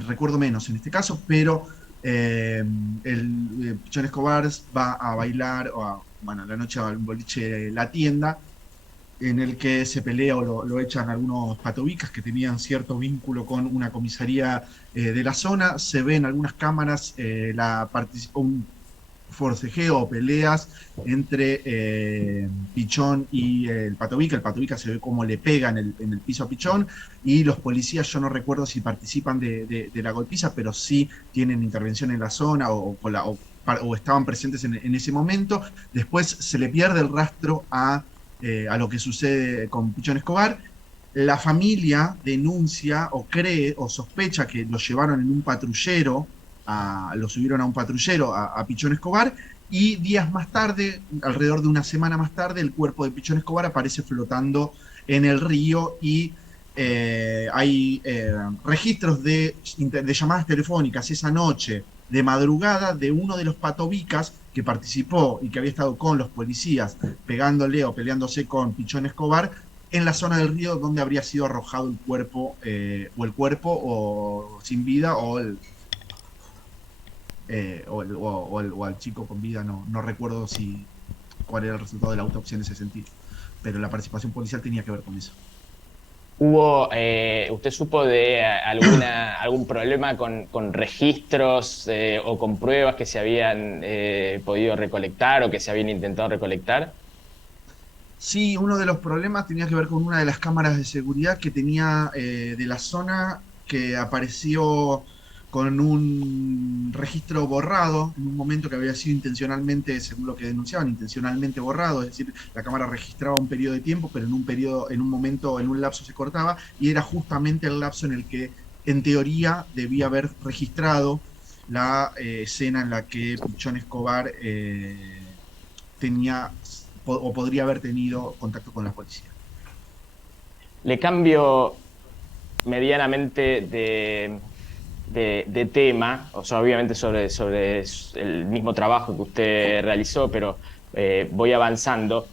recuerdo menos en este caso, pero Pichón Escobar va a bailar, la noche al boliche La Tienda, en el que se pelea o lo echan algunos patobicas que tenían cierto vínculo con una comisaría de la zona. Se ve en algunas cámaras un forcejeo o peleas entre Pichón y el Patovica. El Patovica se ve como le pega en el piso a Pichón, y los policías, yo no recuerdo si participan de la golpiza, pero sí tienen intervención en la zona o estaban presentes en ese momento. Después se le pierde el rastro a lo que sucede con Pichón Escobar. La familia denuncia o cree o sospecha que lo llevaron en un patrullero, lo subieron a un patrullero a Pichón Escobar, y días más tarde, alrededor de una semana más tarde, el cuerpo de Pichón Escobar aparece flotando en el río, y hay registros de llamadas telefónicas esa noche de madrugada de uno de los patovicas que participó y que había estado con los policías pegándole o peleándose con Pichón Escobar en la zona del río donde habría sido arrojado el cuerpo, o sin vida, o al chico con vida. No recuerdo cuál era el resultado de la autopsia en ese sentido, pero la participación policial tenía que ver con eso. ¿Usted supo de algún problema con registros o con pruebas que se habían podido recolectar o que se habían intentado recolectar? Sí, uno de los problemas tenía que ver con una de las cámaras de seguridad que tenía de la zona, que apareció con un registro borrado en un momento que había sido intencionalmente, según lo que denunciaban, intencionalmente borrado, es decir, la cámara registraba un periodo de tiempo, pero en un momento, en un lapso se cortaba, y era justamente el lapso en el que, en teoría, debía haber registrado la escena en la que Pichón Escobar tenía o podría haber tenido contacto con la policía. Le cambio medianamente de tema, o sea, obviamente sobre el mismo trabajo que usted realizó, pero voy avanzando.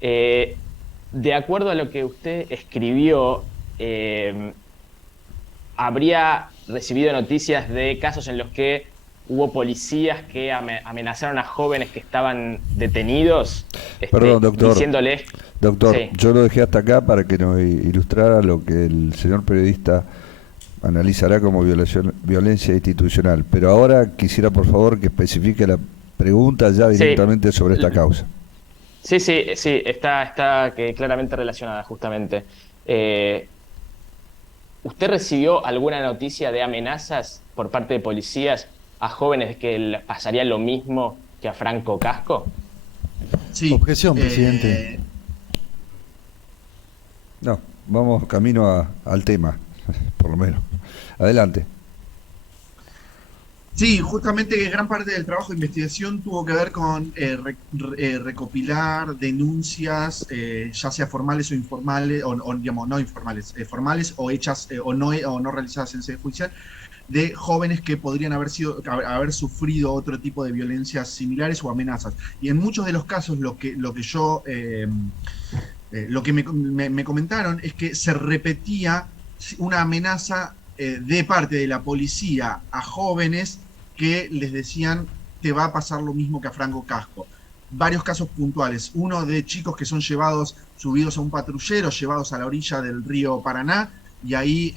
De acuerdo a lo que usted escribió, habría recibido noticias de casos en los que hubo policías que amenazaron a jóvenes que estaban detenidos, Perdón, doctor. diciéndoles... Doctor, Sí. yo lo dejé hasta acá para que nos ilustrara lo que el señor periodista analizará como violencia institucional. Pero ahora quisiera, por favor, que especifique la pregunta ya directamente sobre esta causa. Sí, está claramente relacionada, justamente. ¿Usted recibió alguna noticia de amenazas por parte de policías a jóvenes que les pasaría lo mismo que a Franco Casco? Sí. Objeción, presidente. No, vamos camino al tema, por lo menos. Adelante. Sí, justamente gran parte del trabajo de investigación tuvo que ver con recopilar denuncias, ya sea formales o informales, o digamos, no informales, formales o hechas o no realizadas en sede judicial, de jóvenes que podrían haber sufrido otro tipo de violencias similares o amenazas. Y en muchos de los casos lo que me comentaron es que se repetía una amenaza de parte de la policía a jóvenes que les decían: te va a pasar lo mismo que a Franco Casco. Varios casos puntuales. Uno de chicos que son subidos a un patrullero, llevados a la orilla del río Paraná, y ahí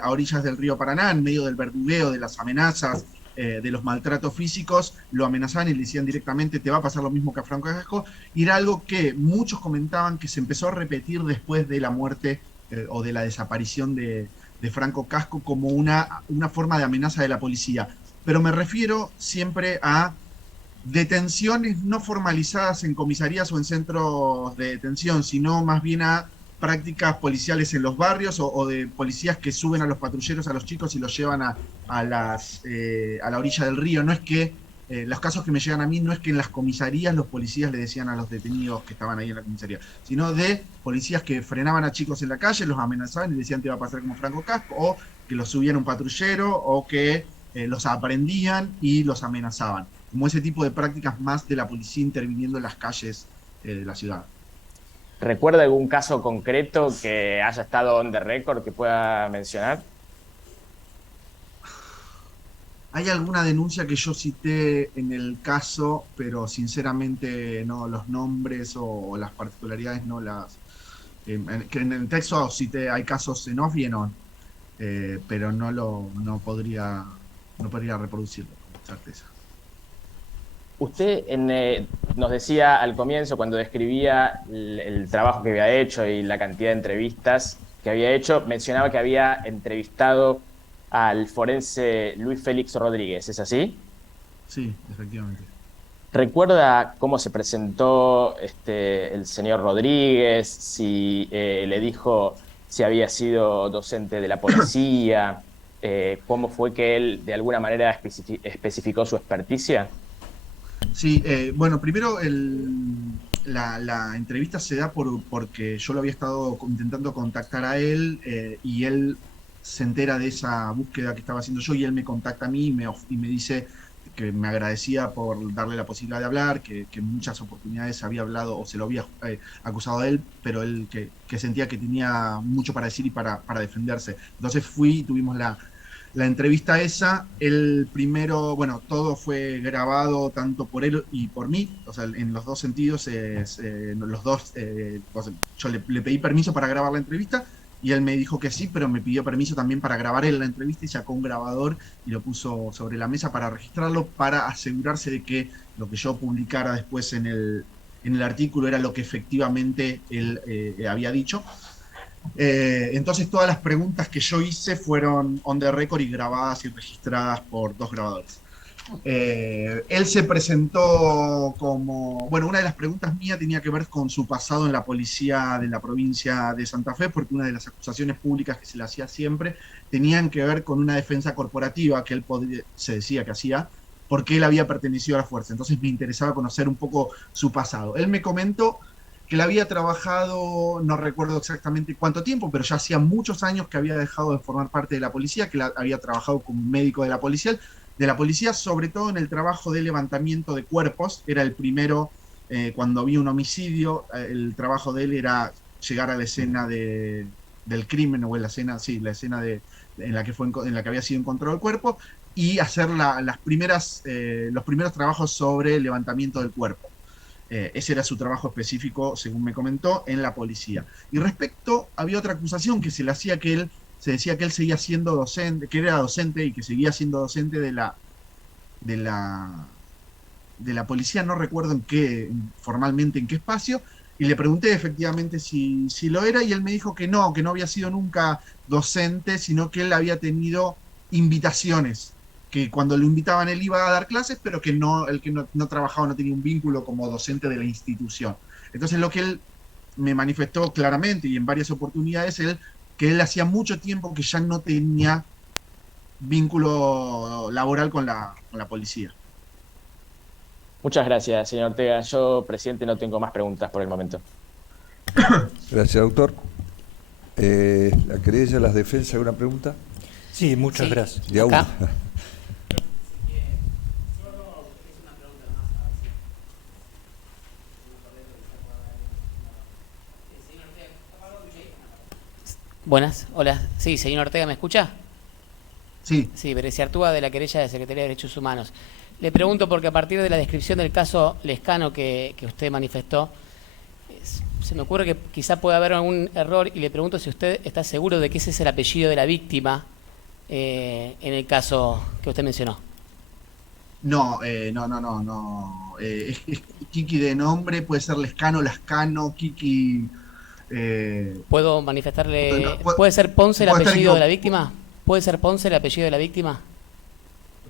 a orillas del río Paraná, en medio del verdugueo, de las amenazas, de los maltratos físicos, lo amenazaban y le decían directamente: te va a pasar lo mismo que a Franco Casco. Y era algo que muchos comentaban que se empezó a repetir después de la muerte o de la desaparición de Franco Casco, como una forma de amenaza de la policía. Pero me refiero siempre a detenciones no formalizadas en comisarías o en centros de detención, sino más bien a prácticas policiales en los barrios o de policías que suben a los patrulleros, a los chicos, y los llevan a la orilla del río. No es que los casos que me llegan a mí, no es que en las comisarías los policías le decían a los detenidos que estaban ahí en la comisaría, sino de policías que frenaban a chicos en la calle, los amenazaban y decían: te va a pasar como Franco Casco, o que los subían a un patrullero, o que los aprendían y los amenazaban. Como ese tipo de prácticas más de la policía interviniendo en las calles de la ciudad. ¿Recuerda algún caso concreto que haya estado on the record que pueda mencionar? Hay alguna denuncia que yo cité en el caso, pero sinceramente no, los nombres o las particularidades no las... que en el texto cité, hay casos en off y en on, pero no podría reproducirlo con certeza. Usted nos decía al comienzo, cuando describía el trabajo que había hecho y la cantidad de entrevistas que había hecho, mencionaba que había entrevistado al forense Luis Félix Rodríguez, ¿es así? Sí, efectivamente. ¿Recuerda cómo se presentó el señor Rodríguez? Si le dijo si había sido docente de la policía, ¿cómo fue que él de alguna manera especificó su experticia? Sí, bueno, primero la entrevista se da porque yo lo había estado intentando contactar a él, y él se entera de esa búsqueda que estaba haciendo yo, y él me contacta a mí y me dice que me agradecía por darle la posibilidad de hablar, que en muchas oportunidades había hablado o se lo había acusado a él, pero él que sentía que tenía mucho para decir y para defenderse. Entonces fui y tuvimos la entrevista esa. El primero, bueno, todo fue grabado tanto por él y por mí, o sea, en los dos sentidos, yo le pedí permiso para grabar la entrevista y él me dijo que sí, pero me pidió permiso también para grabar él la entrevista y sacó un grabador y lo puso sobre la mesa para registrarlo, para asegurarse de que lo que yo publicara después en el artículo era lo que efectivamente él había dicho. Entonces todas las preguntas que yo hice fueron on the record y grabadas y registradas por 2 grabadores. Él se presentó como, bueno, una de las preguntas mías tenía que ver con su pasado en la policía de la provincia de Santa Fe, porque una de las acusaciones públicas que se le hacía siempre tenían que ver con una defensa corporativa que él se decía que hacía, porque él había pertenecido a la fuerza. Entonces me interesaba conocer un poco su pasado. Él me comentó que él había trabajado, no recuerdo exactamente cuánto tiempo, pero ya hacía muchos años que había dejado de formar parte de la policía, que había trabajado como médico de la policía, sobre todo en el trabajo de levantamiento de cuerpos. Era el primero, cuando había un homicidio, el trabajo de él era llegar a la escena del crimen, o en la escena, sí, la escena en la que había sido encontrado el cuerpo, y hacer los primeros trabajos sobre el levantamiento del cuerpo. Ese era su trabajo específico, según me comentó, en la policía. Y respecto, había otra acusación que se le hacía, que él se decía que él seguía siendo docente, que era docente y que seguía siendo docente de la policía, no recuerdo formalmente en qué espacio, y le pregunté efectivamente si lo era, y él me dijo que no había sido nunca docente, sino que él había tenido invitaciones, que cuando lo invitaban él iba a dar clases, pero que el que no trabajaba, no tenía un vínculo como docente de la institución. Entonces lo que él me manifestó claramente y en varias oportunidades, que él hacía mucho tiempo que ya no tenía vínculo laboral con la policía. Muchas gracias, señor Ortega. Yo, presidente, no tengo más preguntas por el momento. Gracias, doctor. ¿La querella, las defensas, alguna pregunta? Sí, muchas gracias. De aún. Buenas, hola. Sí, señor Ortega, ¿me escucha? Sí. Sí, Bereciartúa, de la querella de Secretaría de Derechos Humanos. Le pregunto porque a partir de la descripción del caso Lescano que usted manifestó, se me ocurre que quizá pueda haber algún error, y le pregunto si usted está seguro de que ese es el apellido de la víctima en el caso que usted mencionó. No. Es Kiki de nombre, puede ser Lescano, Lascano, Kiki. ¿Puedo manifestarle? No, ¿Puede ser Ponce el puede estar apellido de la víctima? ¿Puede ser Ponce el apellido de la víctima?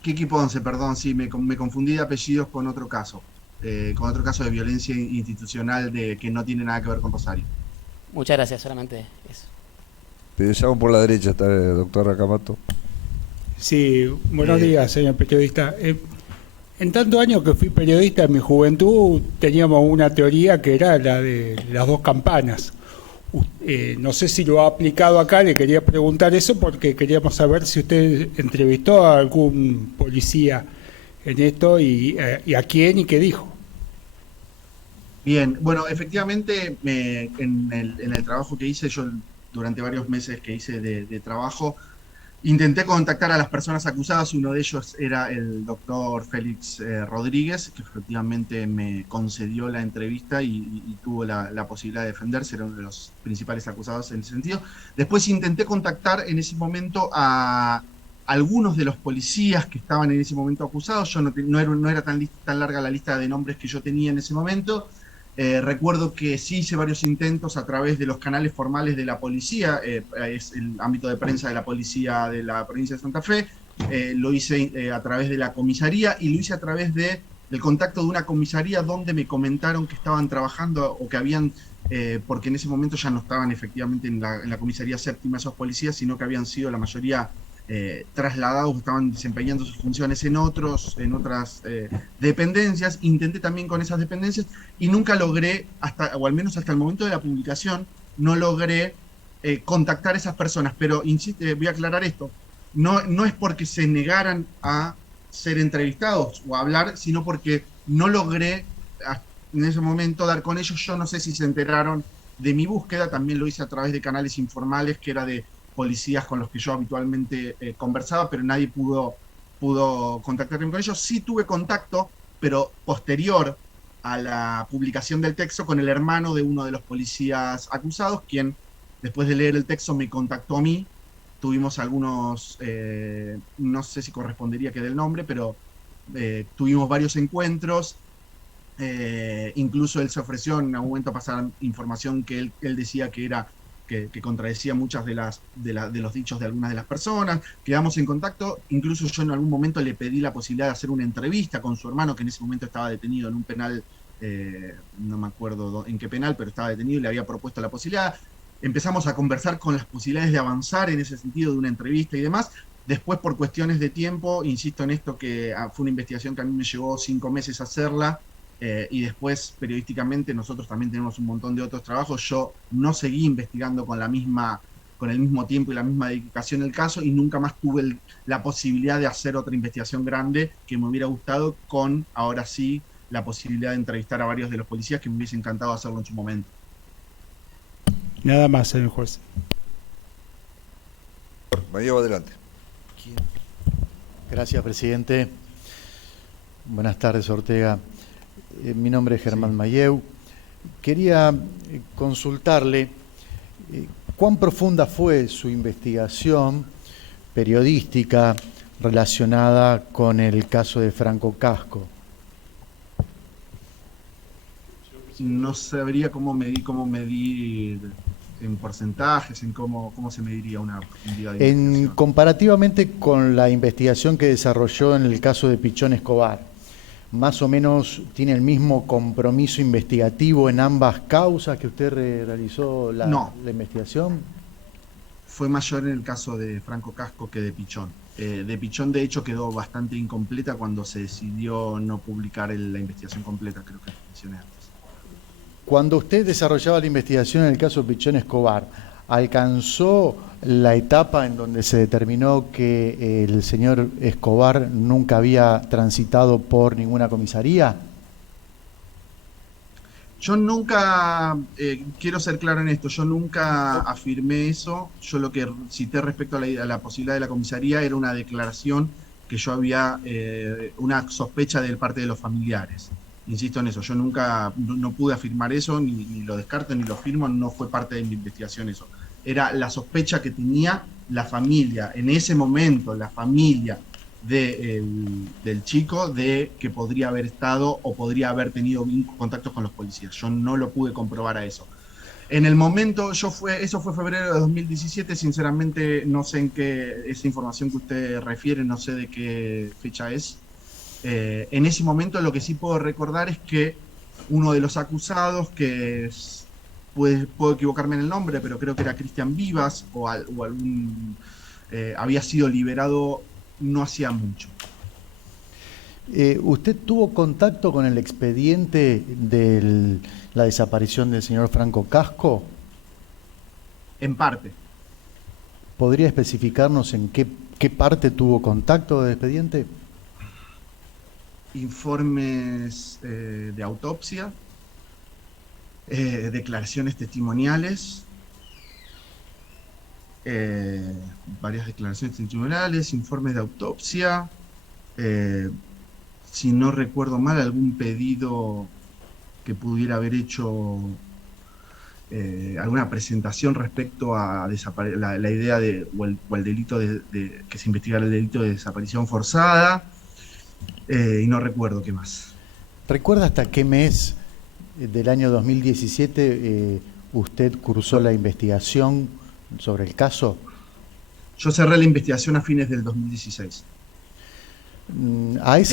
Kiki Ponce, perdón, sí, me confundí de apellidos con otro caso de violencia institucional que no tiene nada que ver con Rosario. Muchas gracias, solamente eso. Pensamos por la derecha, está el doctor Racamato. Sí, buenos días, señor periodista. En tantos años que fui periodista en mi juventud, teníamos una teoría que era la de las 2 campanas. No sé si lo ha aplicado acá, le quería preguntar eso porque queríamos saber si usted entrevistó a algún policía en esto y a quién y qué dijo. Bien, bueno, efectivamente en el trabajo que hice, yo durante varios meses que hice de trabajo, intenté contactar a las personas acusadas. Uno de ellos era el doctor Félix Rodríguez, que efectivamente me concedió la entrevista y tuvo la posibilidad de defenderse, era uno de los principales acusados en ese sentido. Después intenté contactar en ese momento a algunos de los policías que estaban en ese momento acusados. Yo no era tan larga la lista de nombres que yo tenía en ese momento. Recuerdo que sí hice varios intentos a través de los canales formales de la policía, es el ámbito de prensa de la policía de la provincia de Santa Fe, lo hice a través de la comisaría y lo hice a través del contacto de una comisaría donde me comentaron que estaban trabajando o que habían, porque en ese momento ya no estaban efectivamente en la comisaría séptima esos policías, sino que habían sido la mayoría trasladados, estaban desempeñando sus funciones en otras dependencias. Intenté también con esas dependencias y nunca logré, o al menos hasta el momento de la publicación, no logré contactar a esas personas. Pero voy a aclarar esto, no es porque se negaran a ser entrevistados o a hablar, sino porque no logré en ese momento dar con ellos. Yo no sé si se enteraron de mi búsqueda, también lo hice a través de canales informales, que era de policías con los que yo habitualmente conversaba, pero nadie pudo contactarme con ellos. Sí tuve contacto, pero posterior a la publicación del texto, con el hermano de uno de los policías acusados, quien después de leer el texto me contactó a mí. Tuvimos algunos, no sé si correspondería que dé el nombre, pero tuvimos varios encuentros. Incluso él se ofreció en algún momento a pasar información que él decía que que contradecía muchas de los dichos de algunas de las personas. Quedamos en contacto, incluso yo en algún momento le pedí la posibilidad de hacer una entrevista con su hermano, que en ese momento estaba detenido en un penal, no me acuerdo en qué penal, pero estaba detenido y le había propuesto la posibilidad. Empezamos a conversar con las posibilidades de avanzar en ese sentido de una entrevista y demás. Después, por cuestiones de tiempo, insisto en esto, que fue una investigación que a mí me llevó 5 meses hacerla, y después periodísticamente nosotros también tenemos un montón de otros trabajos. Yo no seguí investigando con el mismo tiempo y la misma dedicación el caso, y nunca más tuve la posibilidad de hacer otra investigación grande que me hubiera gustado, con ahora sí la posibilidad de entrevistar a varios de los policías, que me hubiese encantado hacerlo en su momento. Nada más, señor juez. Mayeu, adelante. Gracias, presidente. Buenas tardes, Ortega. Mi nombre es Germán Mayeu. Quería consultarle cuán profunda fue su investigación periodística relacionada con el caso de Franco Casco. No sabría cómo medir en porcentajes, en cómo se mediría una profundidad de investigación. Comparativamente con la investigación que desarrolló en el caso de Pichón Escobar, ¿más o menos tiene el mismo compromiso investigativo en ambas causas que usted realizó la investigación? Fue mayor en el caso de Franco Casco que de Pichón. De Pichón, de hecho, quedó bastante incompleta cuando se decidió no publicar la investigación completa, creo que mencioné antes. Cuando usted desarrollaba la investigación en el caso de Pichón Escobar, ¿alcanzó la etapa en donde se determinó que el señor Escobar nunca había transitado por ninguna comisaría? Yo nunca, quiero ser claro en esto, yo nunca afirmé eso. Yo lo que cité respecto a la posibilidad de la comisaría era una declaración que yo había, una sospecha de parte de los familiares. Insisto en eso, yo nunca, no pude afirmar eso, ni lo descarto, ni lo firmo, no fue parte de mi investigación eso. Era la sospecha que tenía la familia, en ese momento, la familia del chico, de que podría haber estado o podría haber tenido contactos con los policías. Yo no lo pude comprobar a eso. En el momento, eso fue febrero de 2017, sinceramente no sé en qué, esa información que usted refiere, no sé de qué fecha es. En ese momento lo que sí puedo recordar es que uno de los acusados, que es, puedo equivocarme en el nombre, pero creo que era Cristian Vivas, o algún, había sido liberado no hacía mucho. ¿Usted tuvo contacto con el expediente de la desaparición del señor Franco Casco? En parte. ¿Podría especificarnos en qué parte tuvo contacto del expediente? Informes de autopsia, declaraciones testimoniales, varias declaraciones testimoniales, informes de autopsia, si no recuerdo mal, algún pedido que pudiera haber hecho, alguna presentación respecto a la idea de, o el delito de que se investigara el delito de desaparición forzada. Y no recuerdo qué más. ¿Recuerda hasta qué mes del año 2017 usted cursó la investigación sobre el caso? Yo cerré la investigación a fines del 2016.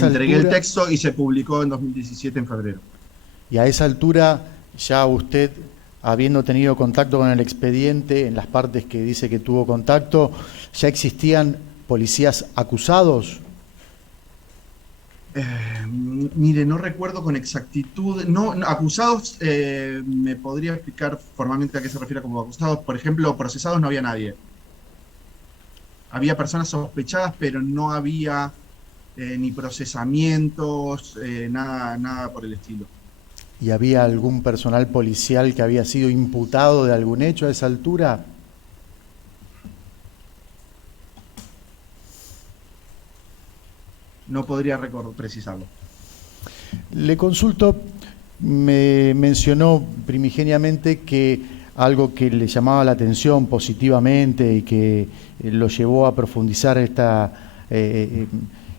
Entregué el texto y se publicó en 2017, en febrero. Y a esa altura, ya usted, habiendo tenido contacto con el expediente, en las partes que dice que tuvo contacto, ¿ya existían policías acusados? Mire, no recuerdo con exactitud. No, acusados, me podría explicar formalmente a qué se refiere como acusados. Por ejemplo, procesados no había nadie. Había personas sospechadas, pero no había ni procesamientos, nada por el estilo. ¿Y había algún personal policial que había sido imputado de algún hecho a esa altura? No podría precisarlo. Le consulto, me mencionó primigeniamente que algo que le llamaba la atención positivamente y que lo llevó a profundizar esta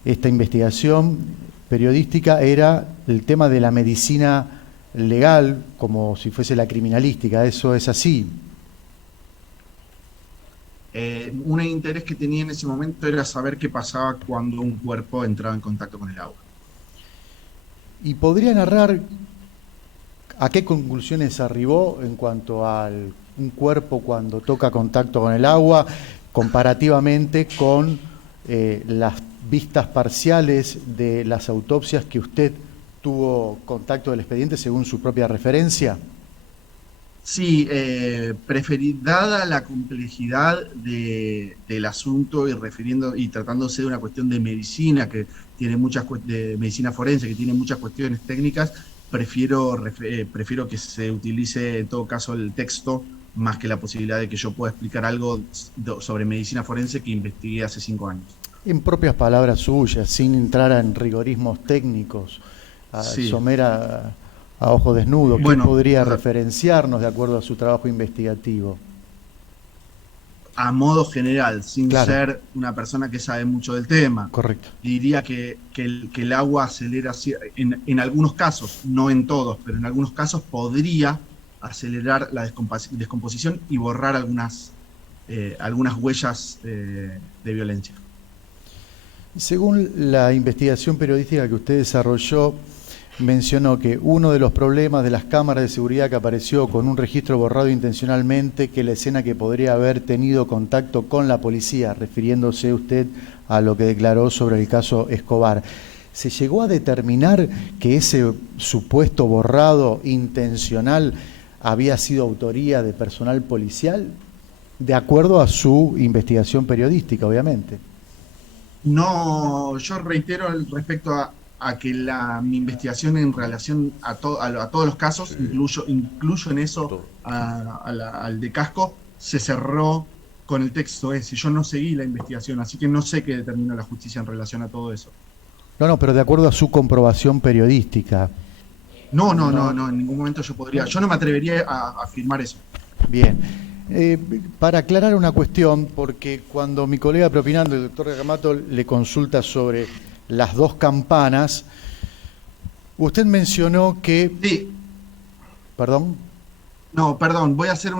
investigación periodística era el tema de la medicina legal, como si fuese la criminalística. ¿Eso es así? Un interés que tenía en ese momento era saber qué pasaba cuando un cuerpo entraba en contacto con el agua. ¿Y podría narrar a qué conclusiones arribó en cuanto a un cuerpo cuando toca contacto con el agua, comparativamente con las vistas parciales de las autopsias que usted tuvo contacto del expediente según su propia referencia? Sí, dada la complejidad del asunto y tratándose de una cuestión de medicina que tiene de medicina forense que tiene muchas cuestiones técnicas, prefiero que se utilice en todo caso el texto más que la posibilidad de que yo pueda explicar algo sobre medicina forense que investigué hace 5 años. En propias palabras suyas, sin entrar en rigorismos técnicos, Sí. somera a ojo desnudo, ¿qué Bueno, podría referenciarnos de acuerdo a su trabajo investigativo? A modo general, sin Claro. ser una persona que sabe mucho del tema. Correcto. Diría que el agua acelera, en algunos casos, no en todos, pero en algunos casos podría acelerar la descomposición y borrar algunas huellas de violencia. Según la investigación periodística que usted desarrolló, mencionó que uno de los problemas de las cámaras de seguridad que apareció con un registro borrado intencionalmente, que la escena que podría haber tenido contacto con la policía, refiriéndose usted a lo que declaró sobre el caso Escobar. ¿Se llegó a determinar que ese supuesto borrado intencional había sido autoría de personal policial? De acuerdo a su investigación periodística, obviamente. No, yo reitero respecto a que mi investigación en relación a todos los casos, incluyo en eso al de Casco, se cerró con el texto ese. Yo no seguí la investigación, así que no sé qué determinó la justicia en relación a todo eso. No, pero de acuerdo a su comprobación periodística. No, en ningún momento yo no me atrevería a afirmar eso. Bien. Para aclarar una cuestión, porque cuando mi colega propinando, el doctor Racamato, le consulta sobre las 2 campanas, usted mencionó que... Sí. ¿Perdón? No, perdón, voy a hacer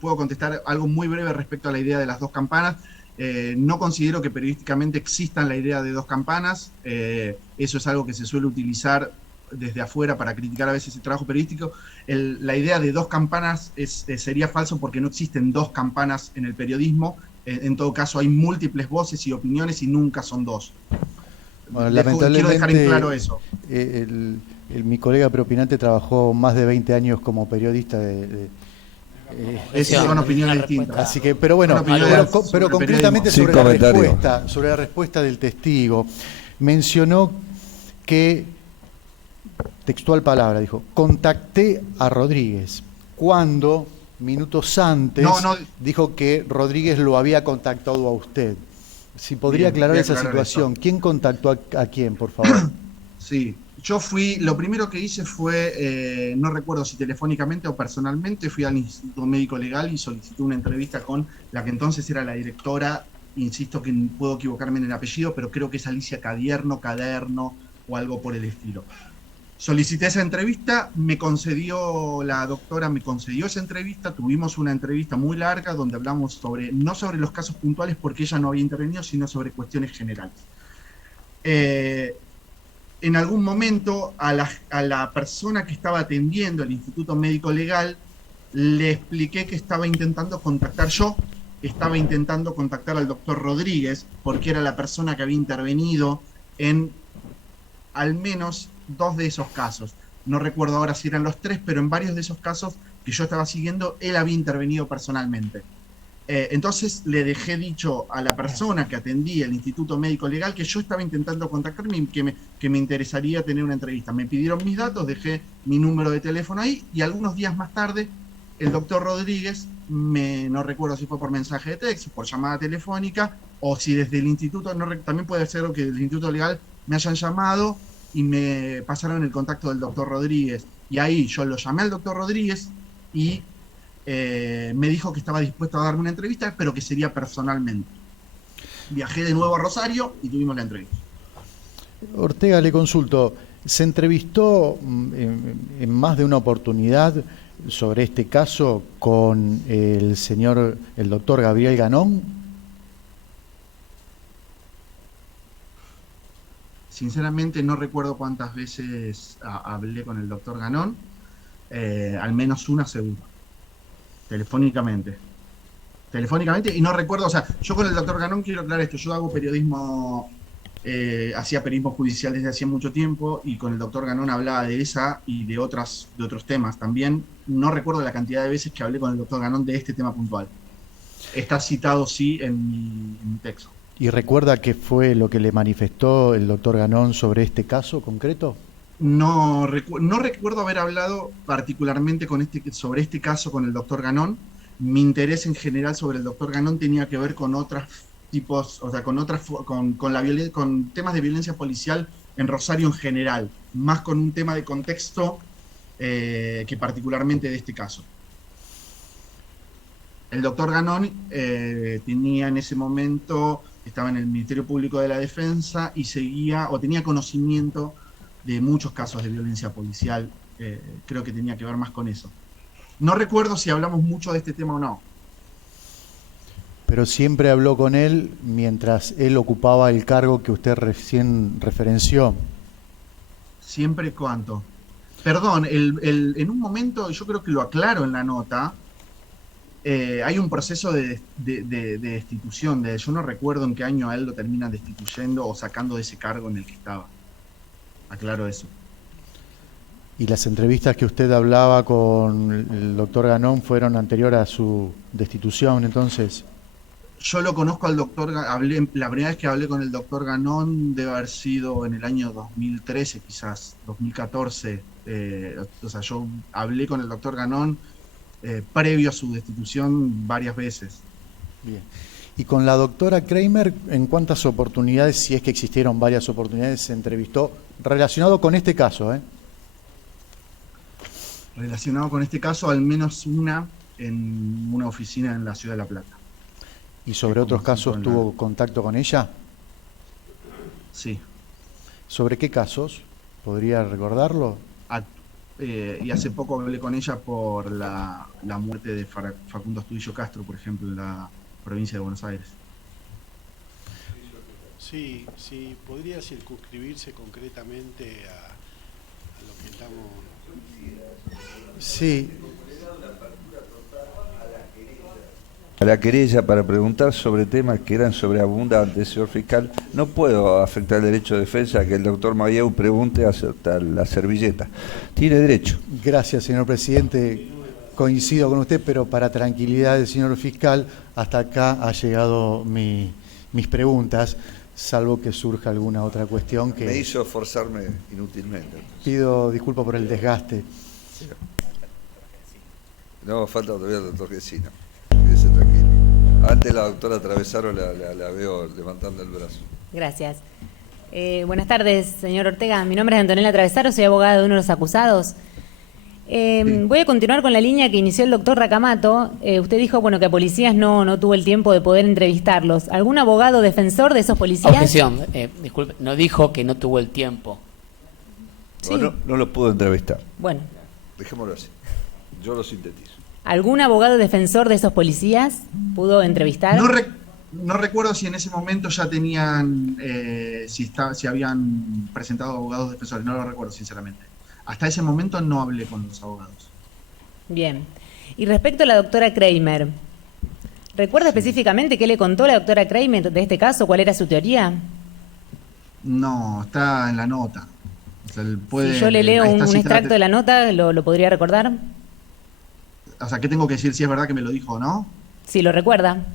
puedo contestar algo muy breve respecto a la idea de las 2 campanas. No considero que periodísticamente existan la idea de 2 campanas. Eso es algo que se suele utilizar desde afuera para criticar a veces el trabajo periodístico. La idea de 2 campanas sería falso porque no existen 2 campanas en el periodismo. En todo caso hay múltiples voces y opiniones y nunca son 2. Bueno, lamentablemente, quiero dejar en claro eso. Mi colega preopinante trabajó más de 20 años como periodista son opiniones distintas. Así que, pero bueno, pero concretamente sobre la respuesta del testigo, mencionó que, textual palabra, dijo, contacté a Rodríguez, cuando minutos antes dijo que Rodríguez lo había contactado a usted. Si podría aclarar esa situación. Eso. ¿Quién contactó a quién, por favor? Sí, yo lo primero que hice fue, no recuerdo si telefónicamente o personalmente, fui al Instituto Médico Legal y solicité una entrevista con la que entonces era la directora, insisto que puedo equivocarme en el apellido, pero creo que es Alicia Caderno o algo por el estilo. Solicité esa entrevista, la doctora me concedió esa entrevista, tuvimos una entrevista muy larga donde hablamos no sobre los casos puntuales porque ella no había intervenido, sino sobre cuestiones generales. En algún momento a la persona que estaba atendiendo el Instituto Médico Legal le expliqué que estaba intentando contactar al doctor Rodríguez porque era la persona que había intervenido en al menos 2 de esos casos. No recuerdo ahora si eran los 3, pero en varios de esos casos que yo estaba siguiendo, él había intervenido personalmente. Entonces le dejé dicho a la persona que atendía el Instituto Médico Legal que yo estaba intentando contactarme y que me interesaría tener una entrevista. Me pidieron mis datos, dejé mi número de teléfono ahí y algunos días más tarde el doctor Rodríguez, no recuerdo si fue por mensaje de texto, por llamada telefónica o si desde el instituto, también puede ser que del Instituto Legal me hayan llamado y me pasaron el contacto del doctor Rodríguez. Y ahí yo lo llamé al doctor Rodríguez y me dijo que estaba dispuesto a darme una entrevista, pero que sería personalmente. Viajé de nuevo a Rosario y tuvimos la entrevista. Ortega, le consulto, ¿se entrevistó en más de una oportunidad sobre este caso con el doctor Gabriel Ganón? Sinceramente no recuerdo cuántas veces hablé con el doctor Ganón, al menos una seguro, telefónicamente, y no recuerdo, o sea, yo con el doctor Ganón quiero aclarar esto, yo hago periodismo, hacía periodismo judicial desde hacía mucho tiempo, y con el doctor Ganón hablaba de esa y de otros temas también. No recuerdo la cantidad de veces que hablé con el doctor Ganón de este tema puntual. Está citado, sí, en mi texto. ¿Y recuerda qué fue lo que le manifestó el doctor Ganón sobre este caso concreto? No recuerdo haber hablado particularmente sobre este caso con el doctor Ganón. Mi interés en general sobre el doctor Ganón tenía que ver con otros tipos, o sea, con temas de violencia policial en Rosario en general, más con un tema de contexto que particularmente de este caso. El doctor Ganón tenía en ese momento, estaba en el Ministerio Público de la Defensa y seguía o tenía conocimiento de muchos casos de violencia policial. Creo que tenía que ver más con eso. No recuerdo si hablamos mucho de este tema o no. Pero siempre habló con él mientras él ocupaba el cargo que usted recién referenció. ¿Siempre cuánto? Perdón, en un momento, yo creo que lo aclaro en la nota, hay un proceso de destitución de él. Yo no recuerdo en qué año a él lo terminan destituyendo o sacando de ese cargo en el que estaba. Aclaro eso. ¿Y las entrevistas que usted hablaba con el doctor Ganón fueron anterior a su destitución, entonces? Yo lo conozco al doctor, la primera vez que hablé con el doctor Ganón debe haber sido en el año 2013, quizás, 2014. O sea, yo hablé con el doctor Ganón previo a su destitución varias veces. Bien. Y con la doctora Kramer, ¿en cuántas oportunidades, si es que existieron varias oportunidades, se entrevistó relacionado con este caso? Relacionado con este caso, al menos una en una oficina en la ciudad de La Plata. ¿Y sobre otros casos tuvo contacto con ella? Sí. ¿Sobre qué casos? ¿Podría recordarlo? Y hace poco hablé con ella por la muerte de Facundo Astudillo Castro, por ejemplo, en la provincia de Buenos Aires. Sí, podría circunscribirse concretamente a lo que estamos... Sí. A la querella para preguntar sobre temas que eran sobreabundantes, señor fiscal. No puedo afectar el derecho de defensa a que el doctor Mayeu pregunte hasta la servilleta. Tiene derecho. Gracias, señor presidente. Coincido con usted, pero para tranquilidad del señor fiscal, hasta acá ha llegado mis preguntas, salvo que surja alguna otra cuestión que... Me hizo esforzarme inútilmente. Pido disculpas por el desgaste. No, falta todavía el doctor Gesino. Quédese tranquilo. Antes la doctora Travesaro la veo levantando el brazo. Gracias. Buenas tardes, señor Ortega. Mi nombre es Antonella Travesaro, soy abogada de uno de los acusados. Voy a continuar con la línea que inició el doctor Racamato. Usted dijo que a policías no tuvo el tiempo de poder entrevistarlos. ¿Algún abogado defensor de esos policías? Objeción, disculpe, no dijo que no tuvo el tiempo. Sí. No lo pudo entrevistar. Bueno. Dejémoslo así. Yo lo sintetizo. ¿Algún abogado defensor de esos policías pudo entrevistar? No recuerdo si en ese momento ya tenían, si habían presentado abogados defensores, no lo recuerdo sinceramente. Hasta ese momento no hablé con los abogados. Bien. Y respecto a la doctora Kramer, ¿recuerda específicamente qué le contó la doctora Kramer de este caso? ¿Cuál era su teoría? No, está en la nota. O sea, si yo le leo un extracto de la nota, ¿lo podría recordar? O sea, ¿qué tengo que decir si es verdad que me lo dijo o no? Si lo recuerda.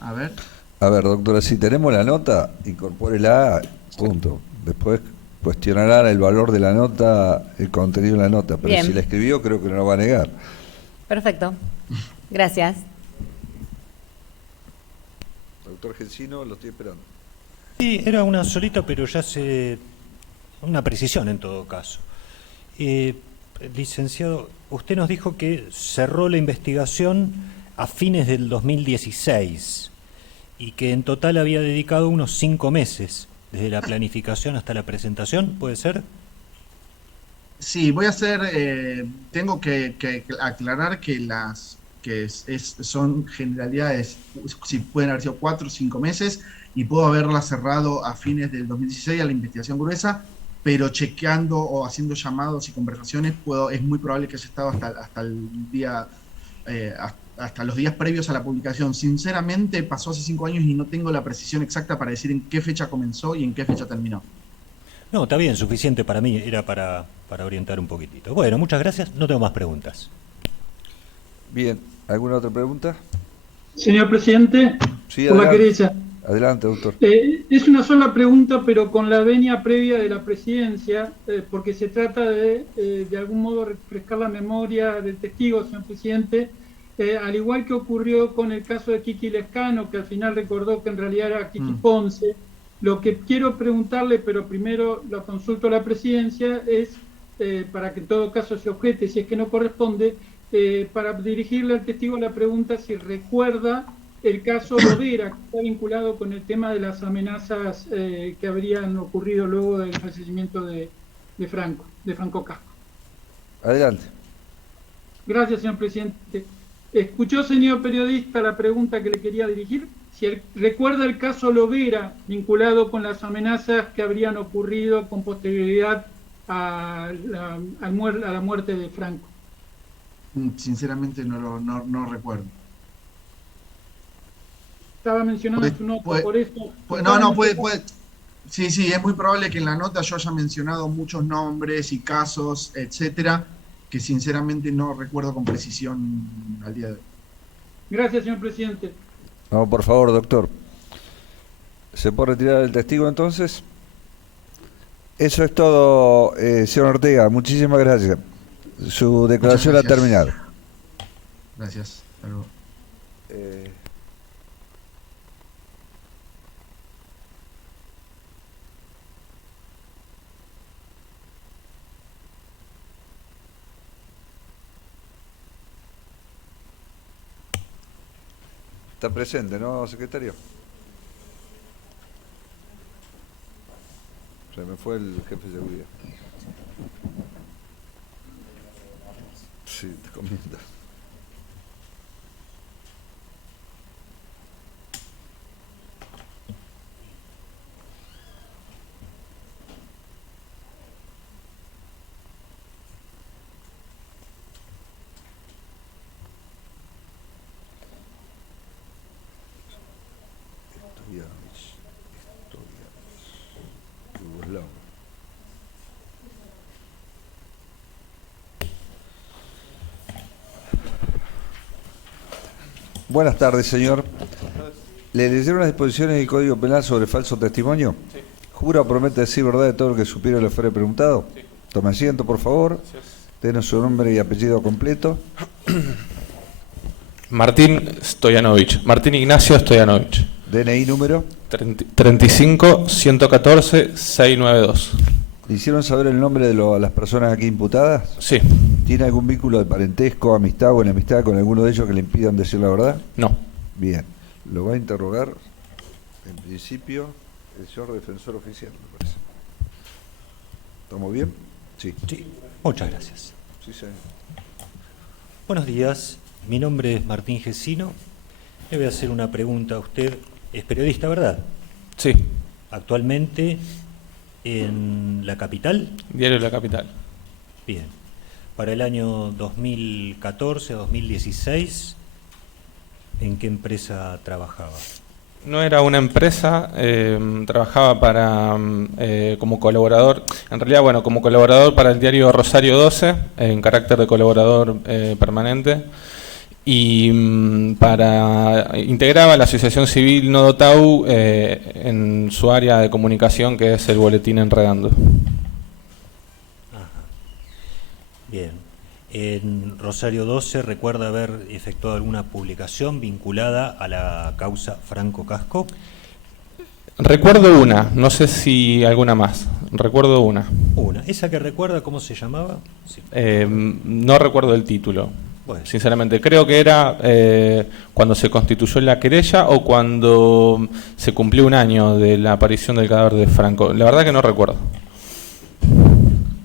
A ver. A ver, doctora, si tenemos la nota, incorpórela, punto. Después cuestionarán el valor de la nota, el contenido de la nota. Pero Bien. Si la escribió, creo que no lo va a negar. Perfecto. Gracias. Doctor Gensino, lo estoy esperando. Sí, era una solita, pero ya una precisión en todo caso. Licenciado, usted nos dijo que cerró la investigación a fines del 2016 y que en total había dedicado unos 5 meses, desde la planificación hasta la presentación, ¿puede ser? Sí, voy a hacer, tengo que aclarar que son generalidades, si pueden haber sido 4 o 5 meses, y puedo haberla cerrado a fines del 2016 a la investigación gruesa, pero chequeando o haciendo llamados y conversaciones, es muy probable que haya estado hasta el día, hasta los días previos a la publicación. Sinceramente, pasó hace 5 años y no tengo la precisión exacta para decir en qué fecha comenzó y en qué fecha terminó. No, está bien, suficiente para mí, era para orientar un poquitito. Bueno, muchas gracias, no tengo más preguntas. Bien, ¿alguna otra pregunta? Señor presidente, Sí, por la querella. Adelante, doctor. Es una sola pregunta, pero con la venia previa de la presidencia, porque se trata de algún modo refrescar la memoria del testigo, señor presidente, al igual que ocurrió con el caso de Kiki Lescano, que al final recordó que en realidad era Kiki Ponce. Lo que quiero preguntarle, pero primero lo consulto a la presidencia, es, para que en todo caso se objete, si es que no corresponde, para dirigirle al testigo la pregunta si recuerda el caso Lovera, que está vinculado con el tema de las amenazas que habrían ocurrido luego del fallecimiento de Franco Casco. Adelante. Gracias, señor presidente. ¿Escuchó, señor periodista, la pregunta que le quería dirigir? Si recuerda el caso Lovera vinculado con las amenazas que habrían ocurrido con posterioridad a la muerte de Franco. Sinceramente no recuerdo. Estaba mencionando su nota, por eso... puede. Sí, es muy probable que en la nota yo haya mencionado muchos nombres y casos, etcétera, que sinceramente no recuerdo con precisión al día de hoy. Gracias, señor presidente. No, por favor, doctor. ¿Se puede retirar el testigo entonces? Eso es todo, señor Ortega. Muchísimas gracias. Su declaración ha terminado. Gracias. Hasta luego. Está presente, ¿no, secretario? Se me fue el jefe de seguridad. Sí, te comento. Buenas tardes, señor. ¿Le leyeron las disposiciones del Código Penal sobre falso testimonio? Sí. ¿Jura o promete decir verdad de todo lo que supiera le fuera preguntado? Sí. Tome asiento, por favor. Denos su nombre y apellido completo. Martín Stoyanovich. Martín Ignacio Stoyanovich. DNI número 35-114-692. ¿Le hicieron saber el nombre de las personas aquí imputadas? Sí. ¿Tiene algún vínculo de parentesco, amistad o enemistad con alguno de ellos que le impidan decir la verdad? No. Bien. Lo va a interrogar, en principio, el señor defensor oficial, me parece. ¿Estamos bien? Sí. Sí. Muchas gracias. Sí, señor. Buenos días. Mi nombre es Martín Gesino. Le voy a hacer una pregunta a usted. Es periodista, ¿verdad? Sí. Actualmente en La Capital. Diario La Capital. Bien. Para el año 2014-2016, ¿en qué empresa trabajaba? No era una empresa, trabajaba como colaborador, en realidad, bueno, como colaborador para el diario Rosario 12, en carácter de colaborador permanente, y integraba la Asociación Civil Nodo Tau en su área de comunicación, que es el boletín Enredando. Ajá. Bien. En Rosario 12, ¿recuerda haber efectuado alguna publicación vinculada a la causa Franco Casco? Recuerdo una, no sé si alguna más. Recuerdo una. Una. ¿Esa que recuerda cómo se llamaba? Sí. No recuerdo el título. Bueno. Sinceramente, creo que era cuando se constituyó la querella o cuando se cumplió un año de la aparición del cadáver de Franco. La verdad que no recuerdo.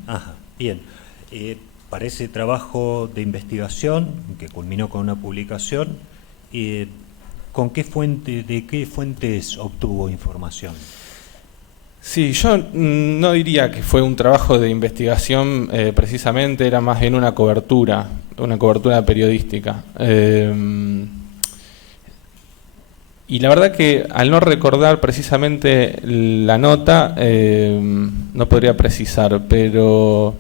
Ajá, bien. para ese trabajo de investigación, que culminó con una publicación, ¿de qué fuentes obtuvo información? Sí, yo no diría que fue un trabajo de investigación precisamente, era más bien una cobertura periodística. Y la verdad que al no recordar precisamente la nota, no podría precisar, pero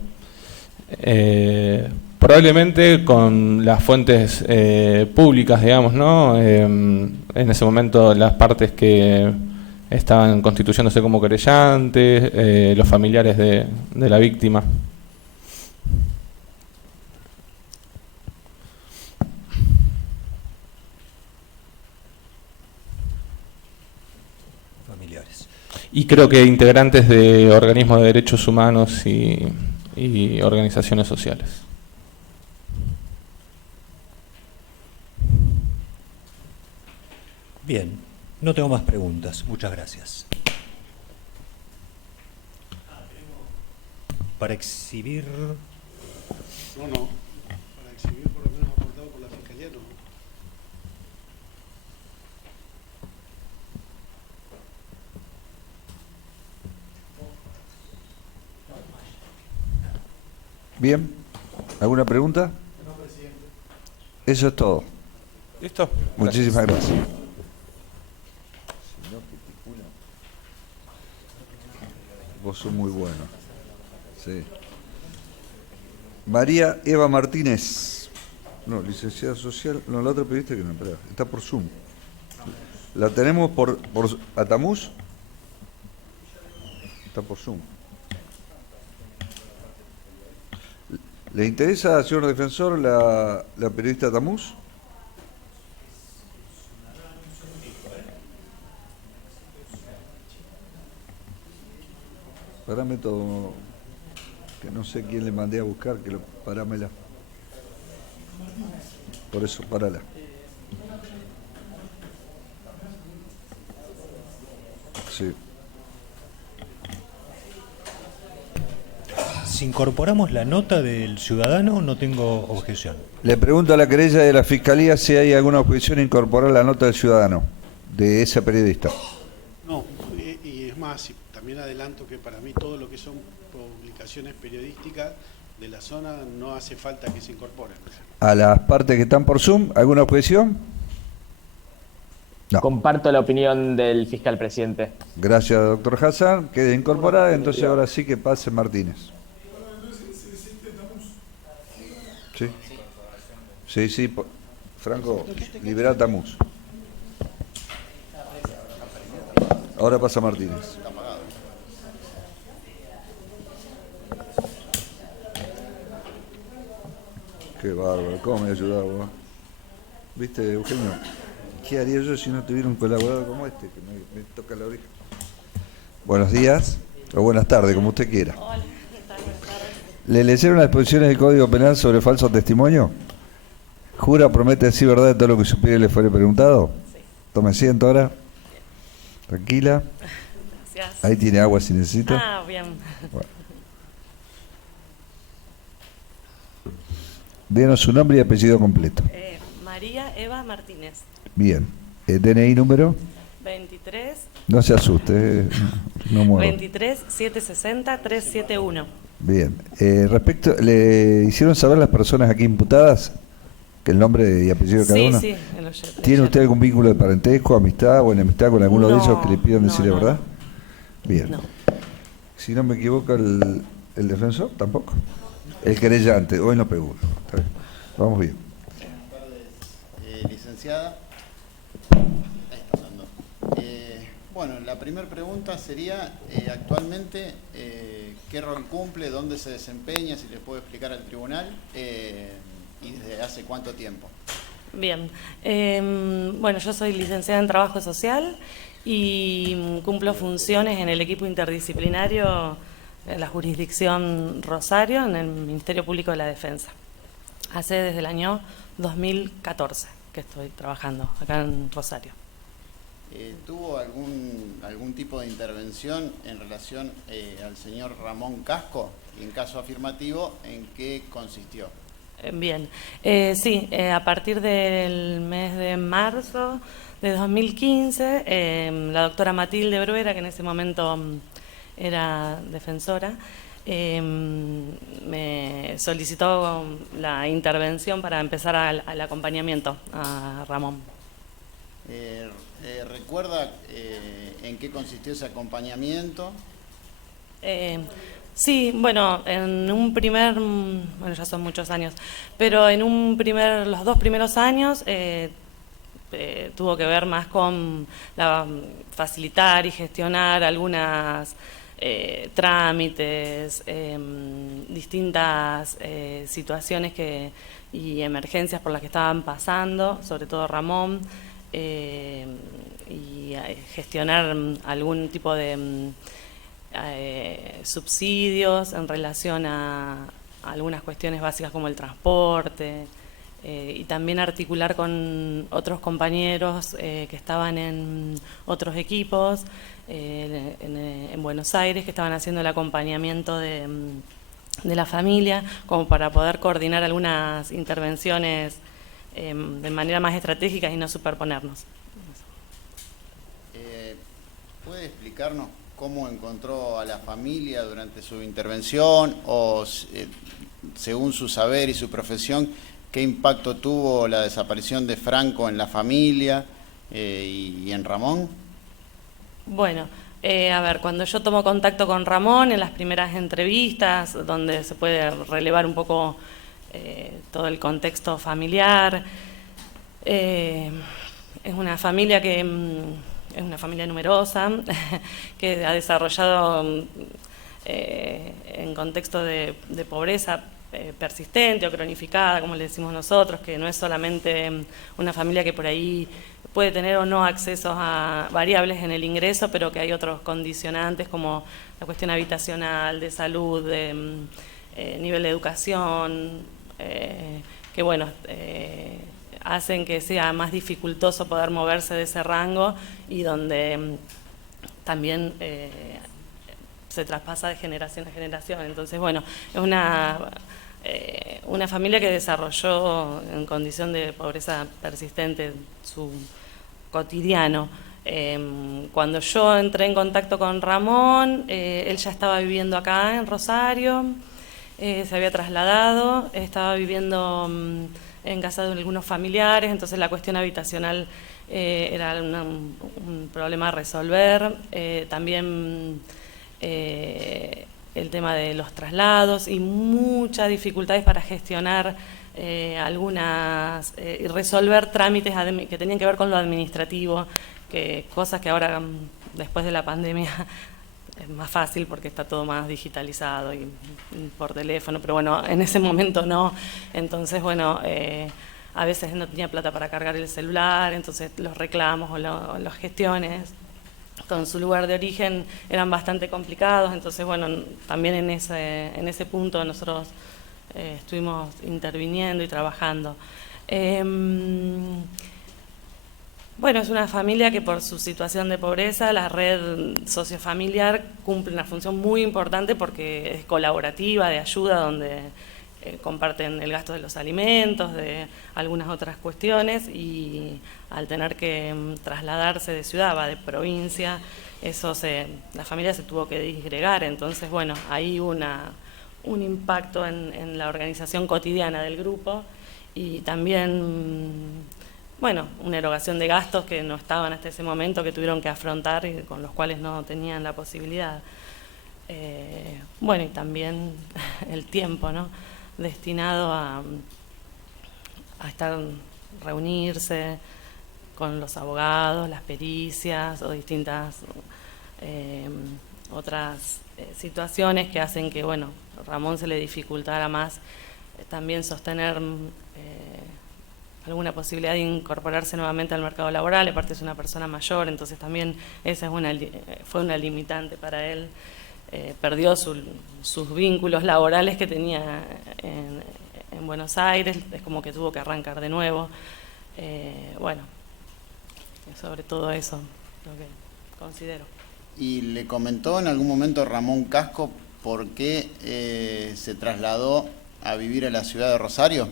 probablemente con las fuentes públicas, digamos, ¿no? En ese momento las partes que estaban constituyéndose como querellantes, los familiares de la víctima. Familiares. Y creo que integrantes de organismos de derechos humanos y organizaciones sociales. Bien, no tengo más preguntas. Muchas gracias. Para exhibir... No, para exhibir por lo menos aportado por la Fiscalía, no. Bien, ¿alguna pregunta? No, presidente. Eso es todo. ¿Listo? Muchísimas gracias. Vos sos muy bueno. Sí. María Eva Martínez. No, licenciada social. No, la otra periodista que no, espera, está por Zoom. ¿La tenemos por Atamus? Está por Zoom. ¿Le interesa, señor defensor, la periodista Atamus? Parame todo, que no sé quién le mandé a buscar, que parámela. Por eso, parala. Sí. Si incorporamos la nota del ciudadano, no tengo objeción. Le pregunto a la querella de la Fiscalía si hay alguna objeción a incorporar la nota del ciudadano, de esa periodista. No, y es más, también adelanto que para mí todo lo que son publicaciones periodísticas de la zona no hace falta que se incorporen. A las partes que están por Zoom, ¿alguna objeción? No. Comparto la opinión del fiscal presidente. Gracias, doctor Hassan. Quede incorporada, entonces ahora sí que pase Martínez. Sí. Sí. Franco, libera Tamus. Ahora pasa Martínez. Qué bárbaro, ¿cómo me ayudaba vos? ¿Viste, Eugenio? ¿Qué haría yo si no tuviera un colaborador como este que me toca la oreja? Buenos días, o buenas tardes, como usted quiera. Hola, buenas tardes. ¿Le leyeron las disposiciones del Código Penal sobre falso testimonio? ¿Jura, promete decir verdad de todo lo que supiera y le fuere preguntado? Sí. Tome asiento ahora. Tranquila. Gracias. Ahí tiene agua si necesita. Ah, bien. Bueno. Denos su nombre y apellido completo. María Eva Martínez. Bien. DNI número. 23. No se asuste, no muero. 23 760 371. Bien. Respecto, ¿le hicieron saber las personas aquí imputadas que el nombre y apellido de cada uno? Sí. ¿Tiene usted algún vínculo de parentesco, amistad o enemistad con alguno de ellos que le pidan decir la verdad? No. Bien. No. Si no me equivoco, el defensor tampoco. El querellante, hoy no pegó. Vamos bien. Buenas tardes, licenciada. Ahí está hablando. Bueno, la primera pregunta sería, actualmente, ¿qué rol cumple? ¿Dónde se desempeña? Si le puedo explicar al tribunal. ¿Y desde hace cuánto tiempo? Bien. Bueno, yo soy licenciada en Trabajo Social y cumplo funciones en el equipo interdisciplinario en la jurisdicción Rosario, en el Ministerio Público de la Defensa. Hace desde el año 2014 que estoy trabajando acá en Rosario. ¿Tuvo algún tipo de intervención en relación al señor Ramón Casco? Y en caso afirmativo, ¿en qué consistió? Bien, sí, a partir del mes de marzo de 2015, la doctora Matilde Bruera, que en ese momento era defensora, me solicitó la intervención para empezar al acompañamiento a Ramón. ¿Recuerda en qué consistió ese acompañamiento? Sí, bueno, en un primer, bueno, ya son muchos años, pero en los 2 primeros años tuvo que ver más con facilitar y gestionar algunas trámites, distintas situaciones y emergencias por las que estaban pasando, sobre todo Ramón, y gestionar algún tipo de subsidios en relación a algunas cuestiones básicas como el transporte, y también articular con otros compañeros que estaban en otros equipos en Buenos Aires, que estaban haciendo el acompañamiento de la familia, como para poder coordinar algunas intervenciones de manera más estratégica y no superponernos. ¿Puede explicarnos cómo encontró a la familia durante su intervención o, según su saber y su profesión, qué impacto tuvo la desaparición de Franco en la familia y en Ramón? Bueno, a ver, cuando yo tomo contacto con Ramón en las primeras entrevistas, donde se puede relevar un poco todo el contexto familiar, es una familia es una familia numerosa, que ha desarrollado en contexto de pobreza persistente o cronificada, como le decimos nosotros, que no es solamente una familia que por ahí puede tener o no accesos a variables en el ingreso, pero que hay otros condicionantes como la cuestión habitacional, de salud, de nivel de educación, que bueno, hacen que sea más dificultoso poder moverse de ese rango y donde también se traspasa de generación a generación. Entonces, bueno, es una familia que desarrolló en condición de pobreza persistente su cotidiano. Cuando yo entré en contacto con Ramón, él ya estaba viviendo acá en Rosario, se había trasladado, estaba viviendo en casa de algunos familiares, entonces la cuestión habitacional era un problema a resolver. También el tema de los traslados y muchas dificultades para gestionar y resolver trámites que tenían que ver con lo administrativo, cosas que ahora, después de la pandemia, es más fácil porque está todo más digitalizado y por teléfono, pero bueno, en ese momento no. Entonces, bueno, a veces no tenía plata para cargar el celular, entonces los reclamos o las gestiones con su lugar de origen eran bastante complicados. Entonces, bueno, también en ese punto nosotros estuvimos interviniendo y trabajando. Bueno, es una familia que por su situación de pobreza, la red sociofamiliar cumple una función muy importante porque es colaborativa, de ayuda, donde comparten el gasto de los alimentos, de algunas otras cuestiones, y al tener que trasladarse de ciudad, va de provincia, la familia se tuvo que disgregar. Entonces, bueno, ahí hubo un impacto en la organización cotidiana del grupo y también, bueno, una erogación de gastos que no estaban hasta ese momento, que tuvieron que afrontar y con los cuales no tenían la posibilidad. Bueno, y también el tiempo, ¿no?, destinado a reunirse con los abogados, las pericias o distintas otras situaciones que hacen que, bueno, Ramón se le dificultara más también sostener alguna posibilidad de incorporarse nuevamente al mercado laboral. Aparte es una persona mayor, entonces también esa fue una limitante para él. Perdió sus vínculos laborales que tenía en Buenos Aires, es como que tuvo que arrancar de nuevo. Bueno, sobre todo eso lo que considero. ¿Y le comentó en algún momento Ramón Casco por qué se trasladó a vivir a la ciudad de Rosario?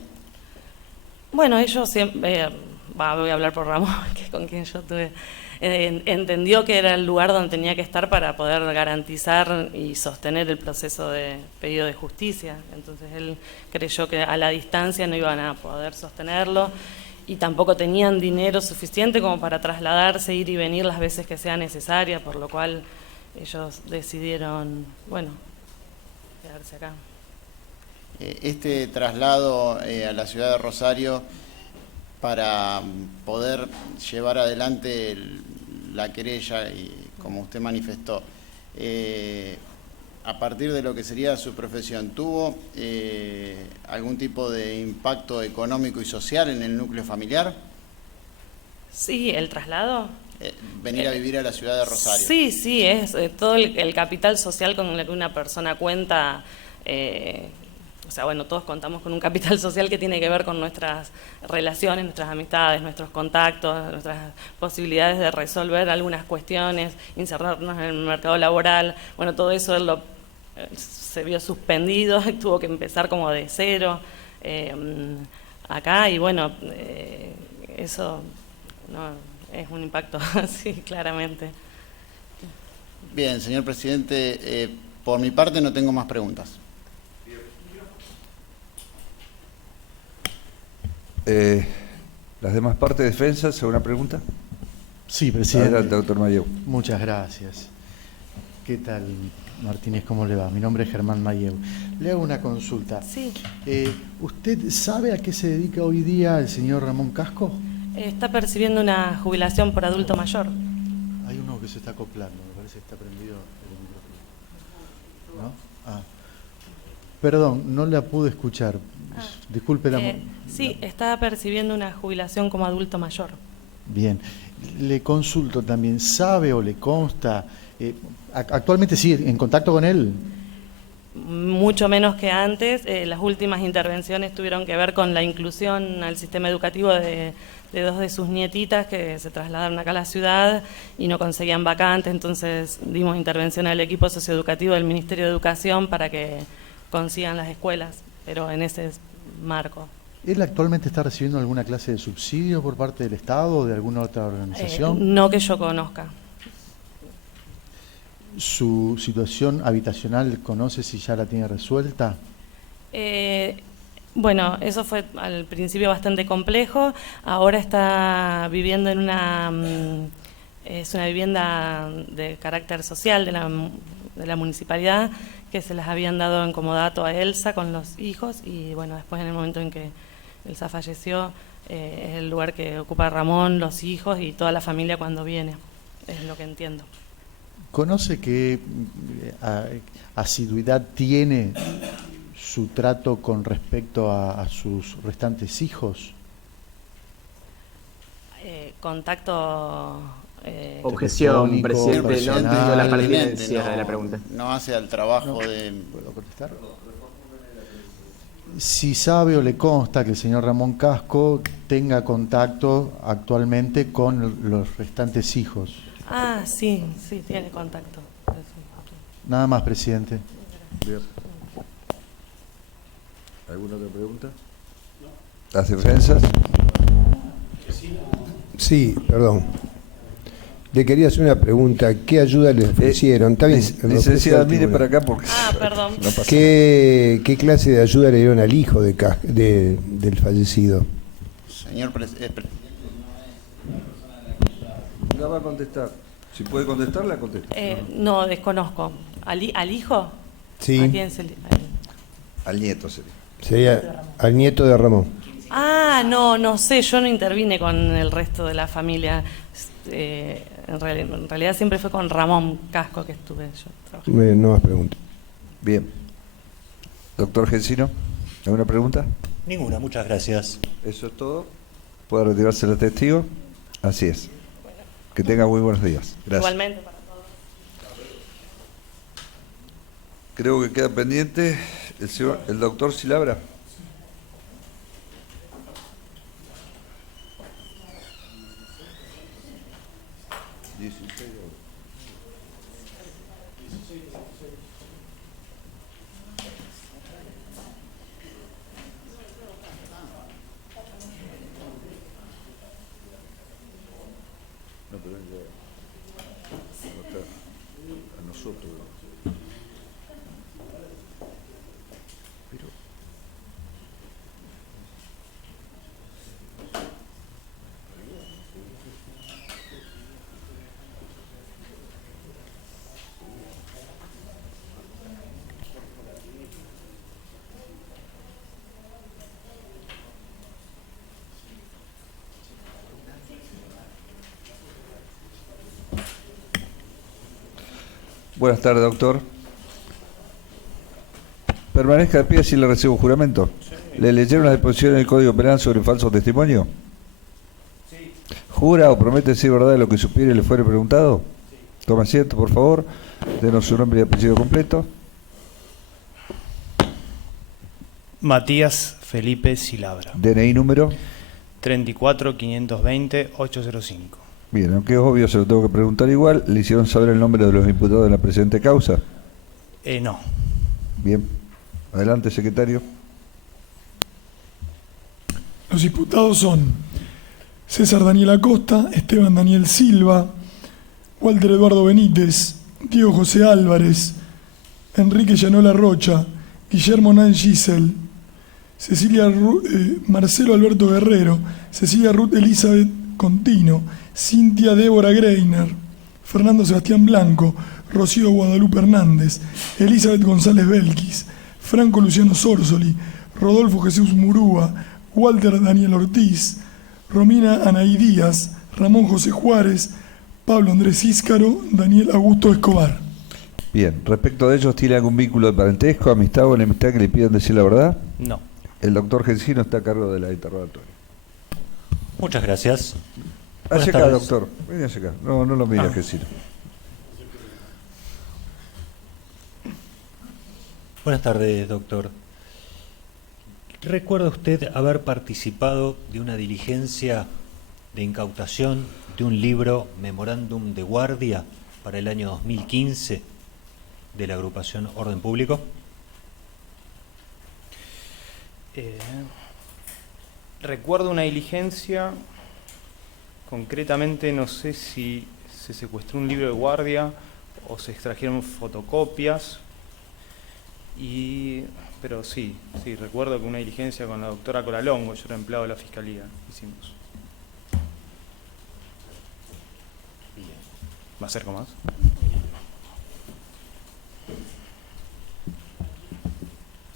Bueno, ellos siempre, voy a hablar por Ramón, que es con quien yo tuve, entendió que era el lugar donde tenía que estar para poder garantizar y sostener el proceso de pedido de justicia. Entonces él creyó que a la distancia no iban a poder sostenerlo y tampoco tenían dinero suficiente como para trasladarse, ir y venir las veces que sea necesaria, por lo cual ellos decidieron, bueno, quedarse acá. Este traslado a la ciudad de Rosario para poder llevar adelante la querella, y como usted manifestó, a partir de lo que sería su profesión, ¿tuvo algún tipo de impacto económico y social en el núcleo familiar? Sí, el traslado. Venir a vivir a la ciudad de Rosario. Sí, sí, es todo el capital social con el que una persona cuenta. O sea, bueno, todos contamos con un capital social que tiene que ver con nuestras relaciones, nuestras amistades, nuestros contactos, nuestras posibilidades de resolver algunas cuestiones, insertarnos en el mercado laboral. Bueno, todo eso él se vio suspendido, tuvo que empezar como de cero acá y bueno, eso no, es un impacto, sí, claramente. Bien, señor presidente, por mi parte no tengo más preguntas. ¿Las demás partes de defensa, segunda pregunta? Sí, presidente. Adelante, doctor Mayeu. Muchas gracias. ¿Qué tal, Martínez? ¿Cómo le va? Mi nombre es Germán Mayeu. Le hago una consulta. Sí. ¿Usted sabe a qué se dedica hoy día el señor Ramón Casco? Está percibiendo una jubilación por adulto mayor. Hay uno que se está acoplando, me parece que está prendido el micrófono. ¿No? Ah. Perdón, no la pude escuchar. Disculpe la... Sí, está percibiendo una jubilación como adulto mayor. Bien. Le consulto también, ¿sabe o le consta? ¿Actualmente sigue en contacto con él? Mucho menos que antes. Las últimas intervenciones tuvieron que ver con la inclusión al sistema educativo de dos de sus nietitas que se trasladaron acá a la ciudad y no conseguían vacantes, entonces dimos intervención al equipo socioeducativo del Ministerio de Educación para que consigan las escuelas, pero en ese marco. ¿Él actualmente está recibiendo alguna clase de subsidio por parte del Estado o de alguna otra organización? No que yo conozca. ¿Su situación habitacional conoce si ya la tiene resuelta? Bueno, eso fue al principio bastante complejo. Ahora está viviendo en es una vivienda de carácter social de la municipalidad, que se las habían dado en comodato a Elsa con los hijos y bueno, después en el momento en que Elsa falleció, es el lugar que ocupa Ramón, los hijos y toda la familia cuando viene, es lo que entiendo. ¿Conoce qué asiduidad tiene su trato con respecto a sus restantes hijos? Contacto... Objeción, presidente, no entiendo la pertinencia de la pregunta. No hace al trabajo de... ¿Puedo contestar? Si sabe o le consta que el señor Ramón Casco tenga contacto actualmente con los restantes hijos. Ah, sí, sí, tiene contacto. Nada más, presidente. ¿Alguna otra pregunta? ¿Las defensas? Sí, perdón. Le quería hacer una pregunta. ¿Qué ayuda le ofrecieron? ¿Está bien? Licenciada, mire para acá porque... perdón. No pasa ¿Qué clase de ayuda le dieron al hijo del fallecido? Señor presidente, la va a contestar. Si puede contestar, la contesta. No, desconozco. ¿Al hijo? Sí. ¿A quién se le...? Al nieto sería. Sería al nieto de Ramón. Ah, no sé, yo no intervine con el resto de la familia. En realidad siempre fue con Ramón Casco que estuve yo trabajando. No más preguntas. Bien. Doctor Gensino, ¿alguna pregunta? Ninguna, muchas gracias. Eso es todo. ¿Puede retirarse el testigo? Así es. Que tenga muy buenos días. Gracias. Igualmente para todos. Creo que queda pendiente el doctor Silabra. Buenas tardes, doctor. Permanezca de pie si le recibo juramento. Sí. ¿Le leyeron las disposiciones del Código Penal sobre falso testimonio? Sí. ¿Jura o promete decir verdad de lo que supiere y le fuere preguntado? Sí. Toma asiento, por favor. Denos su nombre y apellido completo. Matías Felipe Silabra. DNI número 34.520.805. Bien, aunque es obvio, se lo tengo que preguntar igual. ¿Le hicieron saber el nombre de los imputados en la presente causa? No. Bien. Adelante, secretario. Los imputados son César Daniel Acosta, Esteban Daniel Silva, Walter Eduardo Benítez, Diego José Álvarez, Enrique Llanola Rocha, Guillermo Nan Gisel, Marcelo Alberto Guerrero, Cecilia Ruth Elizabeth Contino, Cintia Débora Greiner, Fernando Sebastián Blanco, Rocío Guadalupe Hernández, Elizabeth González Belkis, Franco Luciano Sorsoli, Rodolfo Jesús Murúa, Walter Daniel Ortiz, Romina Anaí Díaz, Ramón José Juárez, Pablo Andrés Íscaro, Daniel Augusto Escobar. Bien, respecto de ellos, ¿tiene algún vínculo de parentesco, amistad o enemistad que le pidan decir la verdad? No. El doctor Gensino está a cargo de la interrogatoria. Muchas gracias. Hacia acá, doctor. Vení hacia acá. No lo mire, Gensino. Buenas tardes, doctor. ¿Recuerda usted haber participado de una diligencia de incautación de un libro Memorándum de Guardia para el año 2015 de la agrupación Orden Público? Recuerdo una diligencia, concretamente no sé si se secuestró un libro de guardia o se extrajeron fotocopias, pero sí, recuerdo que una diligencia con la doctora Colalongo, yo era empleado de la Fiscalía, hicimos. ¿Me acerco más?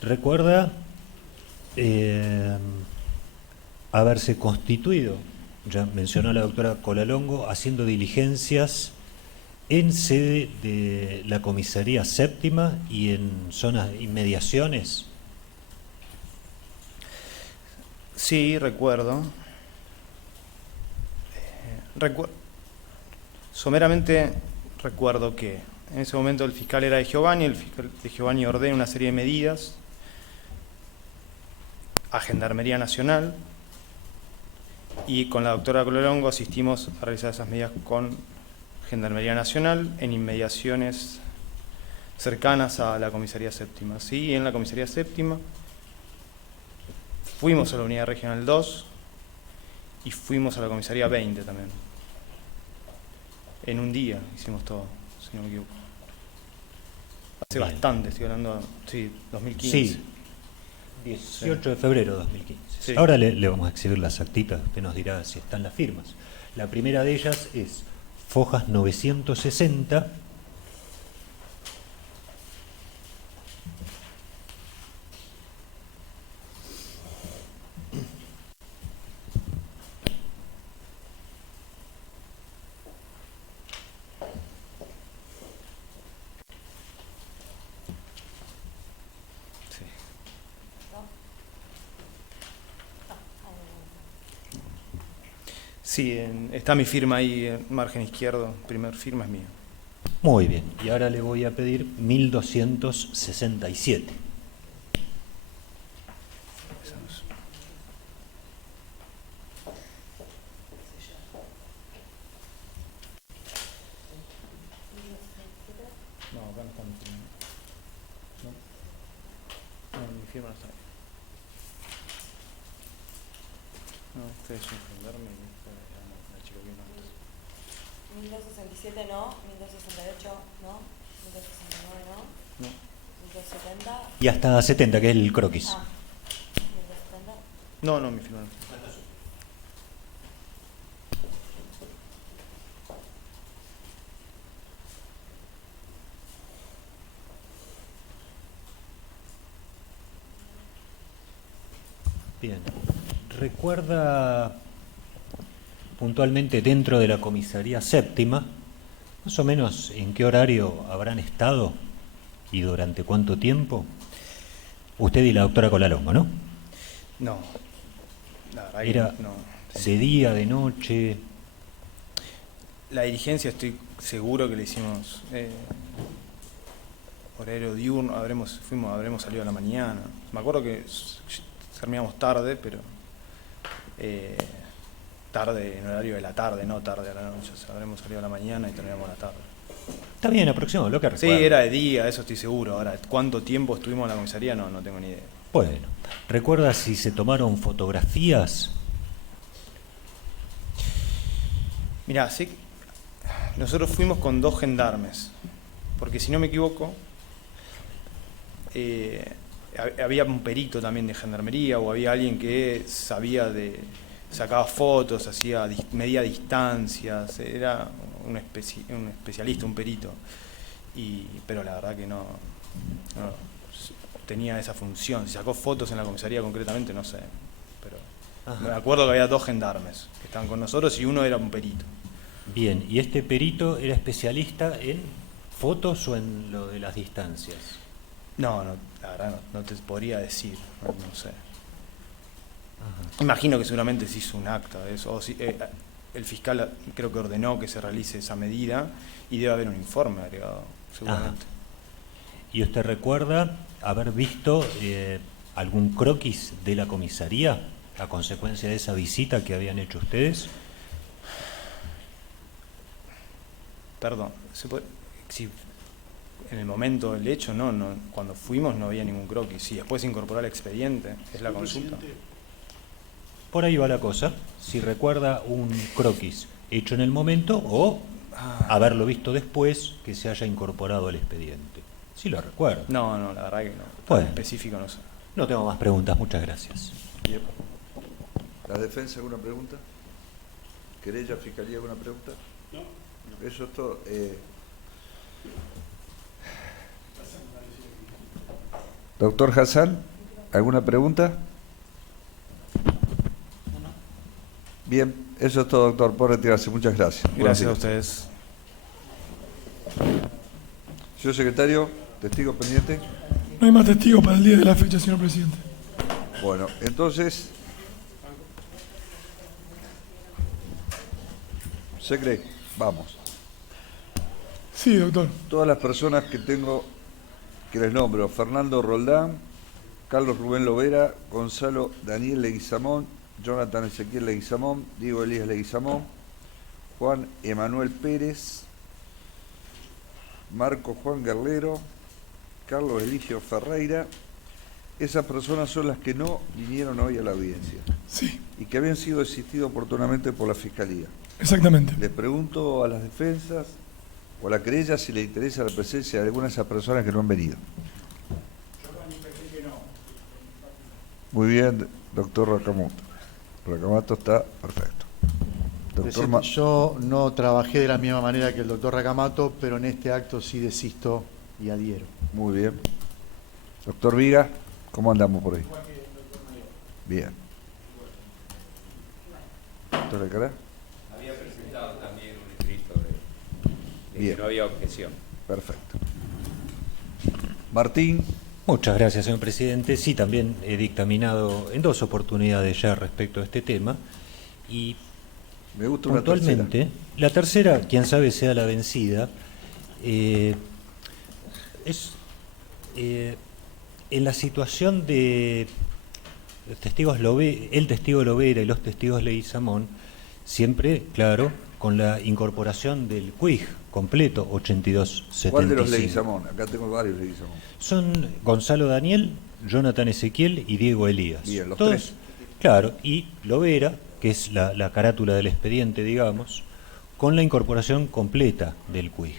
¿Recuerda haberse constituido, ya mencionó la doctora Colalongo, haciendo diligencias en sede de la comisaría séptima y en zonas inmediaciones? Sí, recuerdo. Someramente recuerdo que en ese momento el fiscal era de Giovanni, el fiscal de Giovanni ordena una serie de medidas a Gendarmería Nacional y con la doctora Colalongo asistimos a realizar esas medidas con Gendarmería Nacional en inmediaciones cercanas a la comisaría séptima. Sí, en la comisaría séptima fuimos a la unidad regional 2 y fuimos a la comisaría 20 también. En un día hicimos todo, si no me equivoco. Hace bastante, estoy hablando, sí, 2015. Sí, 18 de febrero de 2015. Sí. Ahora le vamos a exhibir las actitas, usted nos dirá si están las firmas. La primera de ellas es Fojas 960. Sí, está mi firma ahí, en margen izquierdo, primer firma es mía. Muy bien, y ahora le voy a pedir 1267. No, acá no está mi firma. No, mi firma no está ahí. No, este es un gendarme y esta era una chica que vino antes. 1267 no, 1268 no, 1269 no, 1270. Y hasta 70, que es el croquis. 1270. No, mi firma no. Bien. ¿Recuerda puntualmente dentro de la comisaría séptima Más o menos, ¿en qué horario habrán estado y durante cuánto tiempo? Usted y la doctora Colalongo, ¿no? No. La verdad que ¿Era no. de día, de noche? La dirigencia estoy seguro que le hicimos horario diurno, habremos salido a la mañana. Me acuerdo que terminamos tarde, pero tarde en horario de la tarde, no tarde a la noche. O sea, habremos salido a la mañana y terminamos a la tarde. Está bien aproximado, lo que Sí, recuerdo. era de día, eso estoy seguro. Ahora, ¿cuánto tiempo estuvimos en la comisaría? No tengo ni idea. Bueno, ¿recuerda si se tomaron fotografías? Mirá, nosotros fuimos con 2 gendarmes, porque si no me equivoco, había un perito también de gendarmería o había alguien que sacaba fotos, medía distancias, era un especialista, un perito, pero la verdad que no tenía esa función. Si sacó fotos en la comisaría concretamente, no sé, pero me acuerdo que había 2 gendarmes que estaban con nosotros y uno era un perito. Bien, ¿y este perito era especialista en fotos o en lo de las distancias? No, la verdad no te podría decir, no sé. Imagino que seguramente se hizo un acta de eso. El fiscal creo que ordenó que se realice esa medida y debe haber un informe agregado, seguramente. ¿Y usted recuerda haber visto algún croquis de la comisaría a consecuencia de esa visita que habían hecho ustedes? Perdón, si en el momento del hecho, cuando fuimos no había ningún croquis. Si después se incorporó al expediente, es la consulta. Por ahí va la cosa. Si recuerda un croquis hecho en el momento o haberlo visto después que se haya incorporado al expediente. Sí lo recuerdo. No, la verdad que no. Bueno, específico no sé. No tengo más preguntas, muchas gracias. Bien. ¿La defensa alguna pregunta? ¿Querella, fiscalía alguna pregunta? No. Eso es todo. Doctor Hassan, ¿alguna pregunta? Bien, eso es todo, doctor. Por retirarse. Muchas gracias. Gracias a ustedes. Señor secretario, testigo pendiente. No hay más testigos para el día de la fecha, señor presidente. Bueno, entonces, secre, vamos. Sí, doctor. Todas las personas que les nombro: Fernando Roldán, Carlos Rubén Lovera, Gonzalo Daniel Leguizamón, Jonathan Ezequiel Leguizamón, Diego Elías Leguizamón, Juan Emanuel Pérez, Marco Juan Guerrero, Carlos Eligio Ferreira. Esas personas son las que no vinieron hoy a la audiencia. Sí. Y que habían sido asistidos oportunamente por la Fiscalía. Exactamente. Les pregunto a las defensas o a la querella si les interesa la presencia de alguna de esas personas que no han venido. Muy bien, doctor Rakamoto. Rakamoto está perfecto. Presidente, yo no trabajé de la misma manera que el doctor Rakamoto, pero en este acto sí desisto y adhiero. Muy bien. Doctor Viga, ¿cómo andamos por ahí? Bien. Doctor Alcaraz. Había presentado también un escrito de Bien. que no había objeción. Perfecto. Martín. Muchas gracias, señor presidente. Sí, también he dictaminado en 2 oportunidades ya respecto a este tema. Y me gusta una puntualmente, la tercera, quién sabe sea la vencida, en la situación de el testigo Lovera y los testigos Leguizamón, siempre, claro, con la incorporación del CUIG completo, 8275. ¿Cuál de los Leguizamón? Acá tengo varios Leguizamón. Son Gonzalo Daniel, Jonathan Ezequiel y Diego Elías. Bien, los todos, 3. Claro, y Lovera, que es la carátula del expediente, digamos, con la incorporación completa del CUIG.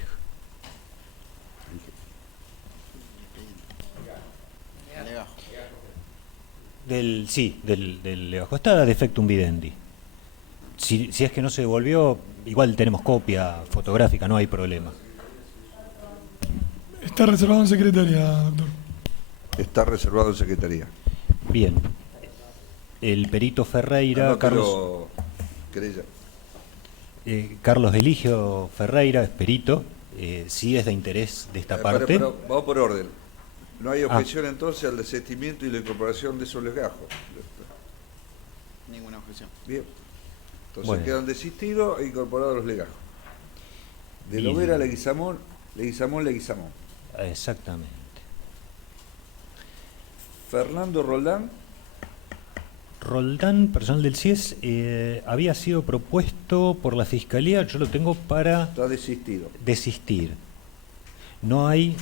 Del legajo. Está defectum videndi. Si es que no se devolvió, igual tenemos copia fotográfica, no hay problema. Está reservado en secretaría, doctor. Está reservado en secretaría. Bien. El perito Ferreira, Anótelo, Carlos. querella. Carlos Eligio Ferreira es perito, sí es de interés de esta parte. Pero vamos por orden. No hay objeción entonces al desistimiento y la incorporación de esos legajos. Ninguna objeción. Bien. Entonces Bueno. quedan desistidos e incorporados los legajos. De Lovera a Leguizamón, Leguizamón. Exactamente. Fernando Roldán. Roldán, personal del CIES, había sido propuesto por la Fiscalía, yo lo tengo para Está desistido. desistir. No hay,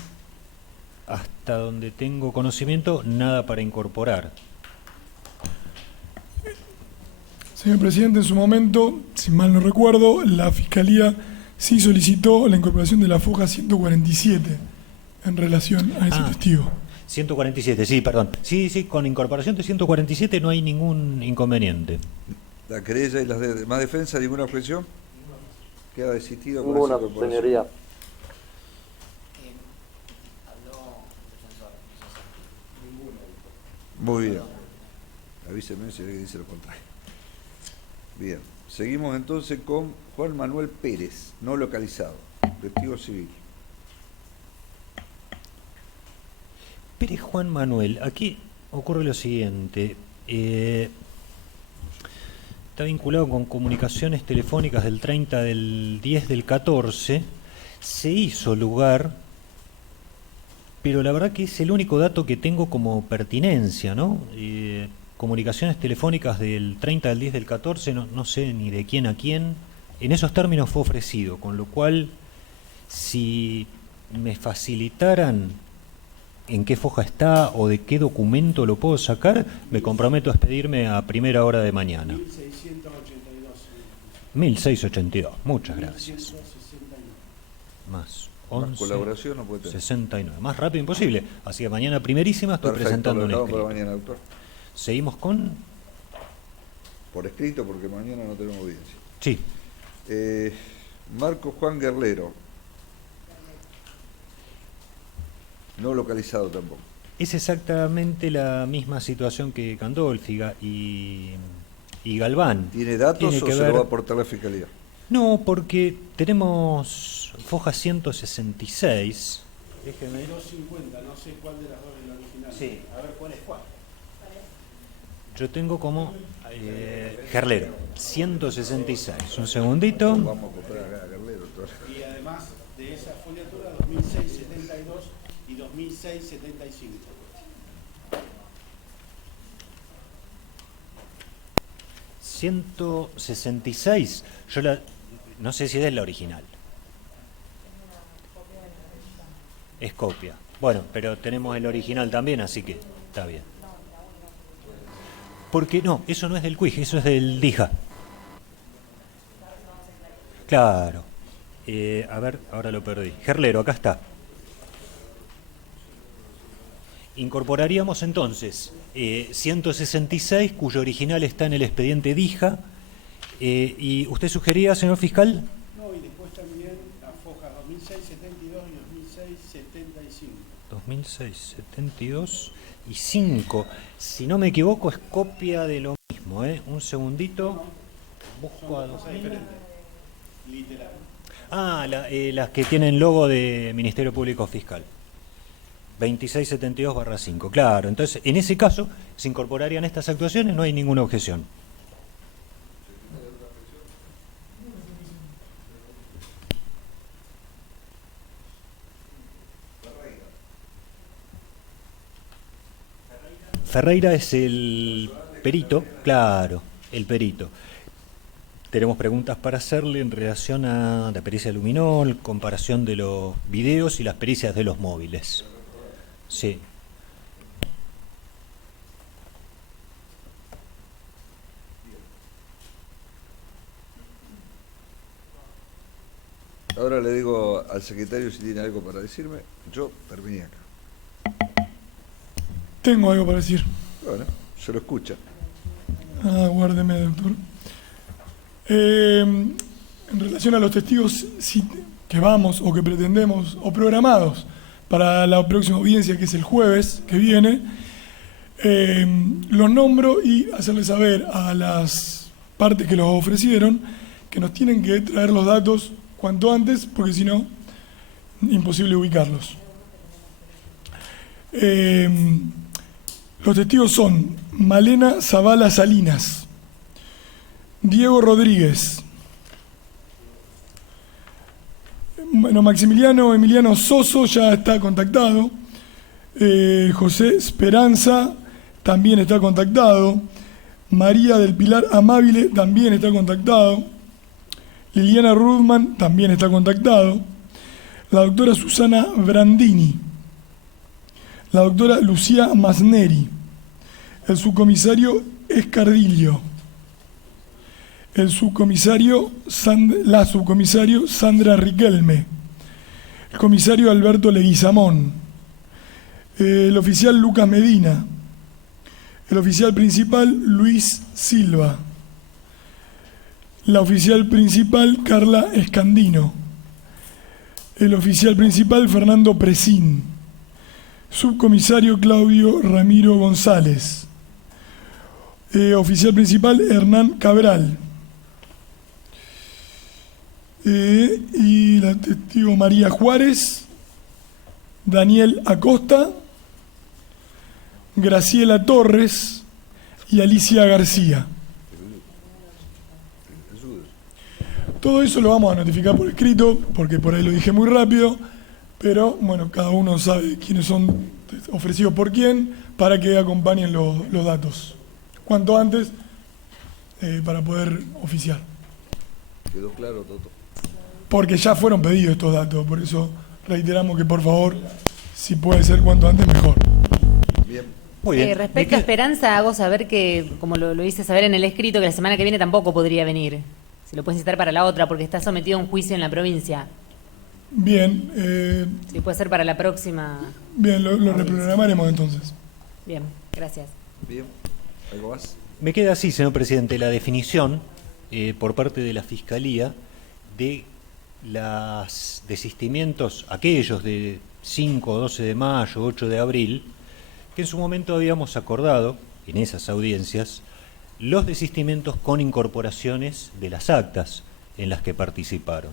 hasta donde tengo conocimiento, nada para incorporar. Señor presidente, en su momento, si mal no recuerdo, la Fiscalía sí solicitó la incorporación de la foja 147 en relación a ese testigo. 147, sí, perdón. Sí, con incorporación de 147 no hay ningún inconveniente. La querella y las demás defensas, ¿ninguna objeción? Queda desistido con Ninguna, esa incorporación. señoría. Muy bien. Avíseme si alguien dice lo contrario. Bien. Seguimos entonces con Juan Manuel Pérez, no localizado, testigo civil. Pérez Juan Manuel, aquí ocurre lo siguiente. Está vinculado con comunicaciones telefónicas del 30 del 10 del 14. Se hizo lugar, pero la verdad que es el único dato que tengo como pertinencia, ¿no? Comunicaciones telefónicas del 30 del 10 del 14, no sé ni de quién a quién. En esos términos fue ofrecido, con lo cual, si me facilitaran en qué foja está o de qué documento lo puedo sacar, me comprometo a expedirme a primera hora de mañana. 1682. 1682, muchas gracias. Más 11, Más colaboración no puede tener. 69, más rápido imposible. Así que mañana primerísima estoy Perfecto, presentando lo un dejamos escrito. para mañana, doctor. Seguimos con... Por escrito, porque mañana no tenemos audiencia. Sí. Marco Juan Guerlero. No localizado tampoco. Es exactamente la misma situación que Gandolfi y Galván. ¿Tiene datos Tiene o que se ver- lo va a aportar la Fiscalía? No, porque tenemos foja 166. Déjeme. 250, no sé cuál de las dos es la original. Sí. A ver cuál es cuál. Yo tengo como Gerlero, 166. Un segundito. Vamos a comprar acá a Guerlero. Entonces. Y además de esa foliatura, 2006-72 y 2006-75. 166. No sé si es la original. Es copia. Bueno, pero tenemos el original también, así que está bien. Porque no, eso no es del CUIG, eso es del DIJA. Claro. A ver, ahora lo perdí. Gerlero, acá está. Incorporaríamos entonces 166, cuyo original está en el expediente DIJA. ¿Y usted sugería, señor fiscal? No, y después también las fojas 2006-72 y 2006-75. 2006, 72 y 5. Si no me equivoco, es copia de lo mismo. Un segundito. Busco a 2000. Literal. Ah, las que tienen logo de Ministerio Público Fiscal. 2672/5. Claro, entonces en ese caso se incorporarían estas actuaciones, no hay ninguna objeción. Ferreira es el perito, claro, el perito. Tenemos preguntas para hacerle en relación a la pericia luminol, comparación de los videos y las pericias de los móviles. Sí. Ahora le digo al secretario si tiene algo para decirme. Yo terminé acá. Tengo algo para decir. Bueno, se lo escucha. Guárdeme, doctor. En relación a los testigos que vamos o que pretendemos o programados para la próxima audiencia, que es el jueves que viene, los nombro y hacerles saber a las partes que los ofrecieron que nos tienen que traer los datos cuanto antes, porque si no, imposible ubicarlos. Los testigos son Malena Zavala Salinas, Diego Rodríguez, bueno, Maximiliano Emiliano Soso ya está contactado, José Esperanza también está contactado, María del Pilar Amabile también está contactado, Liliana Rudman también está contactado, la doctora Susana Brandini, la doctora Lucía Masneri, el subcomisario Escardillo, la subcomisario Sandra Riquelme, el comisario Alberto Leguizamón, el oficial Lucas Medina, el oficial principal Luis Silva, la oficial principal Carla Escandino, el oficial principal Fernando Presín, subcomisario Claudio Ramiro González, oficial principal Hernán Cabral, y la testigo María Juárez, Daniel Acosta, Graciela Torres y Alicia García. Todo eso lo vamos a notificar por escrito, porque por ahí lo dije muy rápido, pero bueno, cada uno sabe quiénes son ofrecidos por quién, para que acompañen los datos cuanto antes, para poder oficiar. ¿Quedó claro, Toto? Porque ya fueron pedidos estos datos, por eso reiteramos que por favor, si puede ser cuanto antes, mejor. Bien. Muy bien. Respecto a Esperanza, hago saber que, como lo hice saber en el escrito, que la semana que viene tampoco podría venir. Se lo pueden citar para la otra, porque está sometido a un juicio en la provincia. Bien. Si puede ser para la próxima. Bien, lo reprogramaremos entonces. Bien, gracias. Bien. ¿Algo más? Me queda así, señor presidente, la definición por parte de la Fiscalía de los desistimientos, aquellos de 5, 12 de mayo, 8 de abril, que en su momento habíamos acordado, en esas audiencias, los desistimientos con incorporaciones de las actas en las que participaron.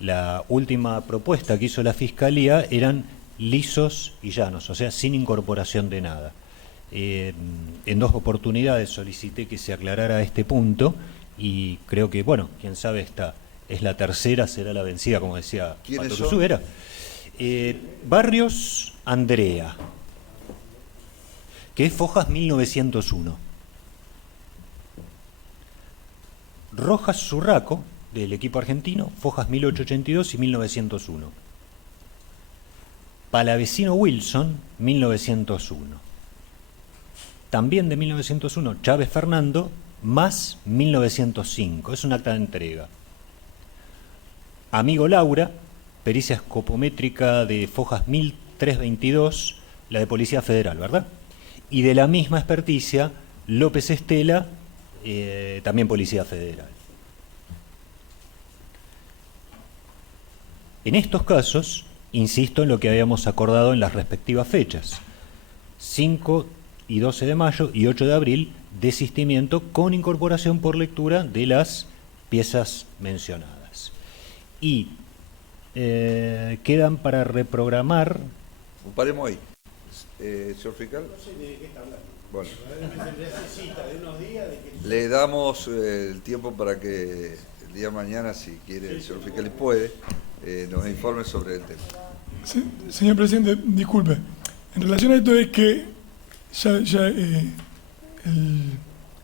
La última propuesta que hizo la Fiscalía eran lisos y llanos, o sea, sin incorporación de nada. En 2 oportunidades solicité que se aclarara este punto y creo que, bueno, quién sabe, esta es la tercera, será la vencida, como decía Pato Tusubera. Barrios Andrea, que es Fojas 1901. Rojas Zurraco, del equipo argentino, Fojas 1882 y 1901. Palavecino Wilson, 1901. También de 1901, Chávez Fernando, más 1905. Es un acta de entrega. Amigo Laura, pericia escopométrica de Fojas 1322, la de Policía Federal, ¿verdad? Y de la misma experticia, López Estela, también Policía Federal. En estos casos, insisto en lo que habíamos acordado en las respectivas fechas. 5 y 12 de mayo y 8 de abril, desistimiento con incorporación por lectura de las piezas mencionadas. Y quedan para reprogramar... Paremos ahí. Señor fiscal. No sé ni de qué está hablando. Bueno. Necesita de unos días de que... Le damos el tiempo para que el día de mañana, si quiere el señor fiscal y puede, nos informe sobre el tema. Sí, señor presidente, disculpe. En relación a esto es que ya el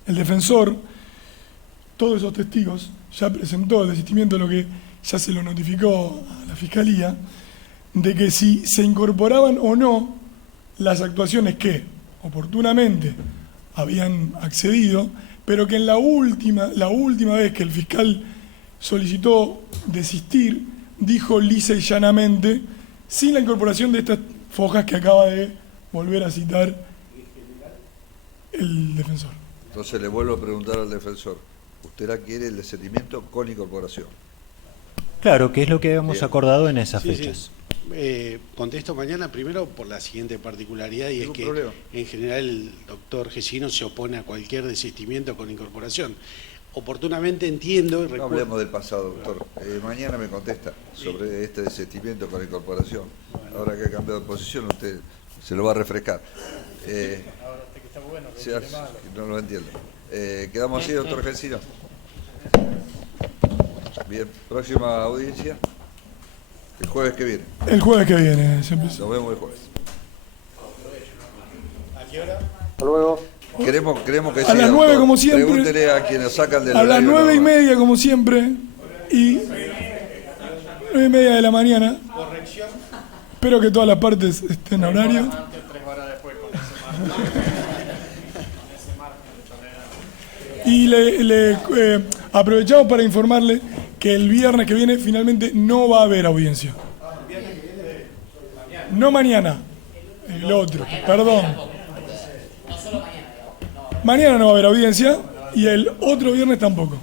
defensor, todos esos testigos, ya presentó el desistimiento, lo que ya se lo notificó a la Fiscalía, de que si se incorporaban o no las actuaciones que oportunamente habían accedido, pero que en la última vez que el fiscal solicitó desistir, dijo lisa y llanamente, sin la incorporación de estas fojas que acaba de volver a citar el defensor. Entonces le vuelvo a preguntar al defensor, ¿usted quiere el desistimiento con incorporación? Claro, que es lo que habíamos Bien. acordado en esas Sí, fechas. sí. Contesto mañana primero por la siguiente particularidad, y es que en general el doctor Gesino se opone a cualquier desistimiento con incorporación. oportunamente entiendo y No recuerdo... hablemos del pasado, doctor. Mañana me contesta sobre este desistimiento con la incorporación. Ahora que ha cambiado de posición, usted se lo va a refrescar. No lo entiendo. ¿Quedamos así, doctor Gelsino? Bien, próxima audiencia. El jueves que viene. El jueves que viene, siempre. Nos vemos el jueves. ¿A qué hora? Hasta luego. Queremos que a las 9 como siempre. Pregúntele a quienes sacan del a las horario 9:30 como siempre. Y 9:30 de la mañana. Corrección. Espero que todas las partes estén a horario. Y aprovechamos para informarle que el viernes que viene finalmente no va a haber audiencia. No mañana, el otro, perdón. Mañana no va a haber audiencia y el otro viernes tampoco.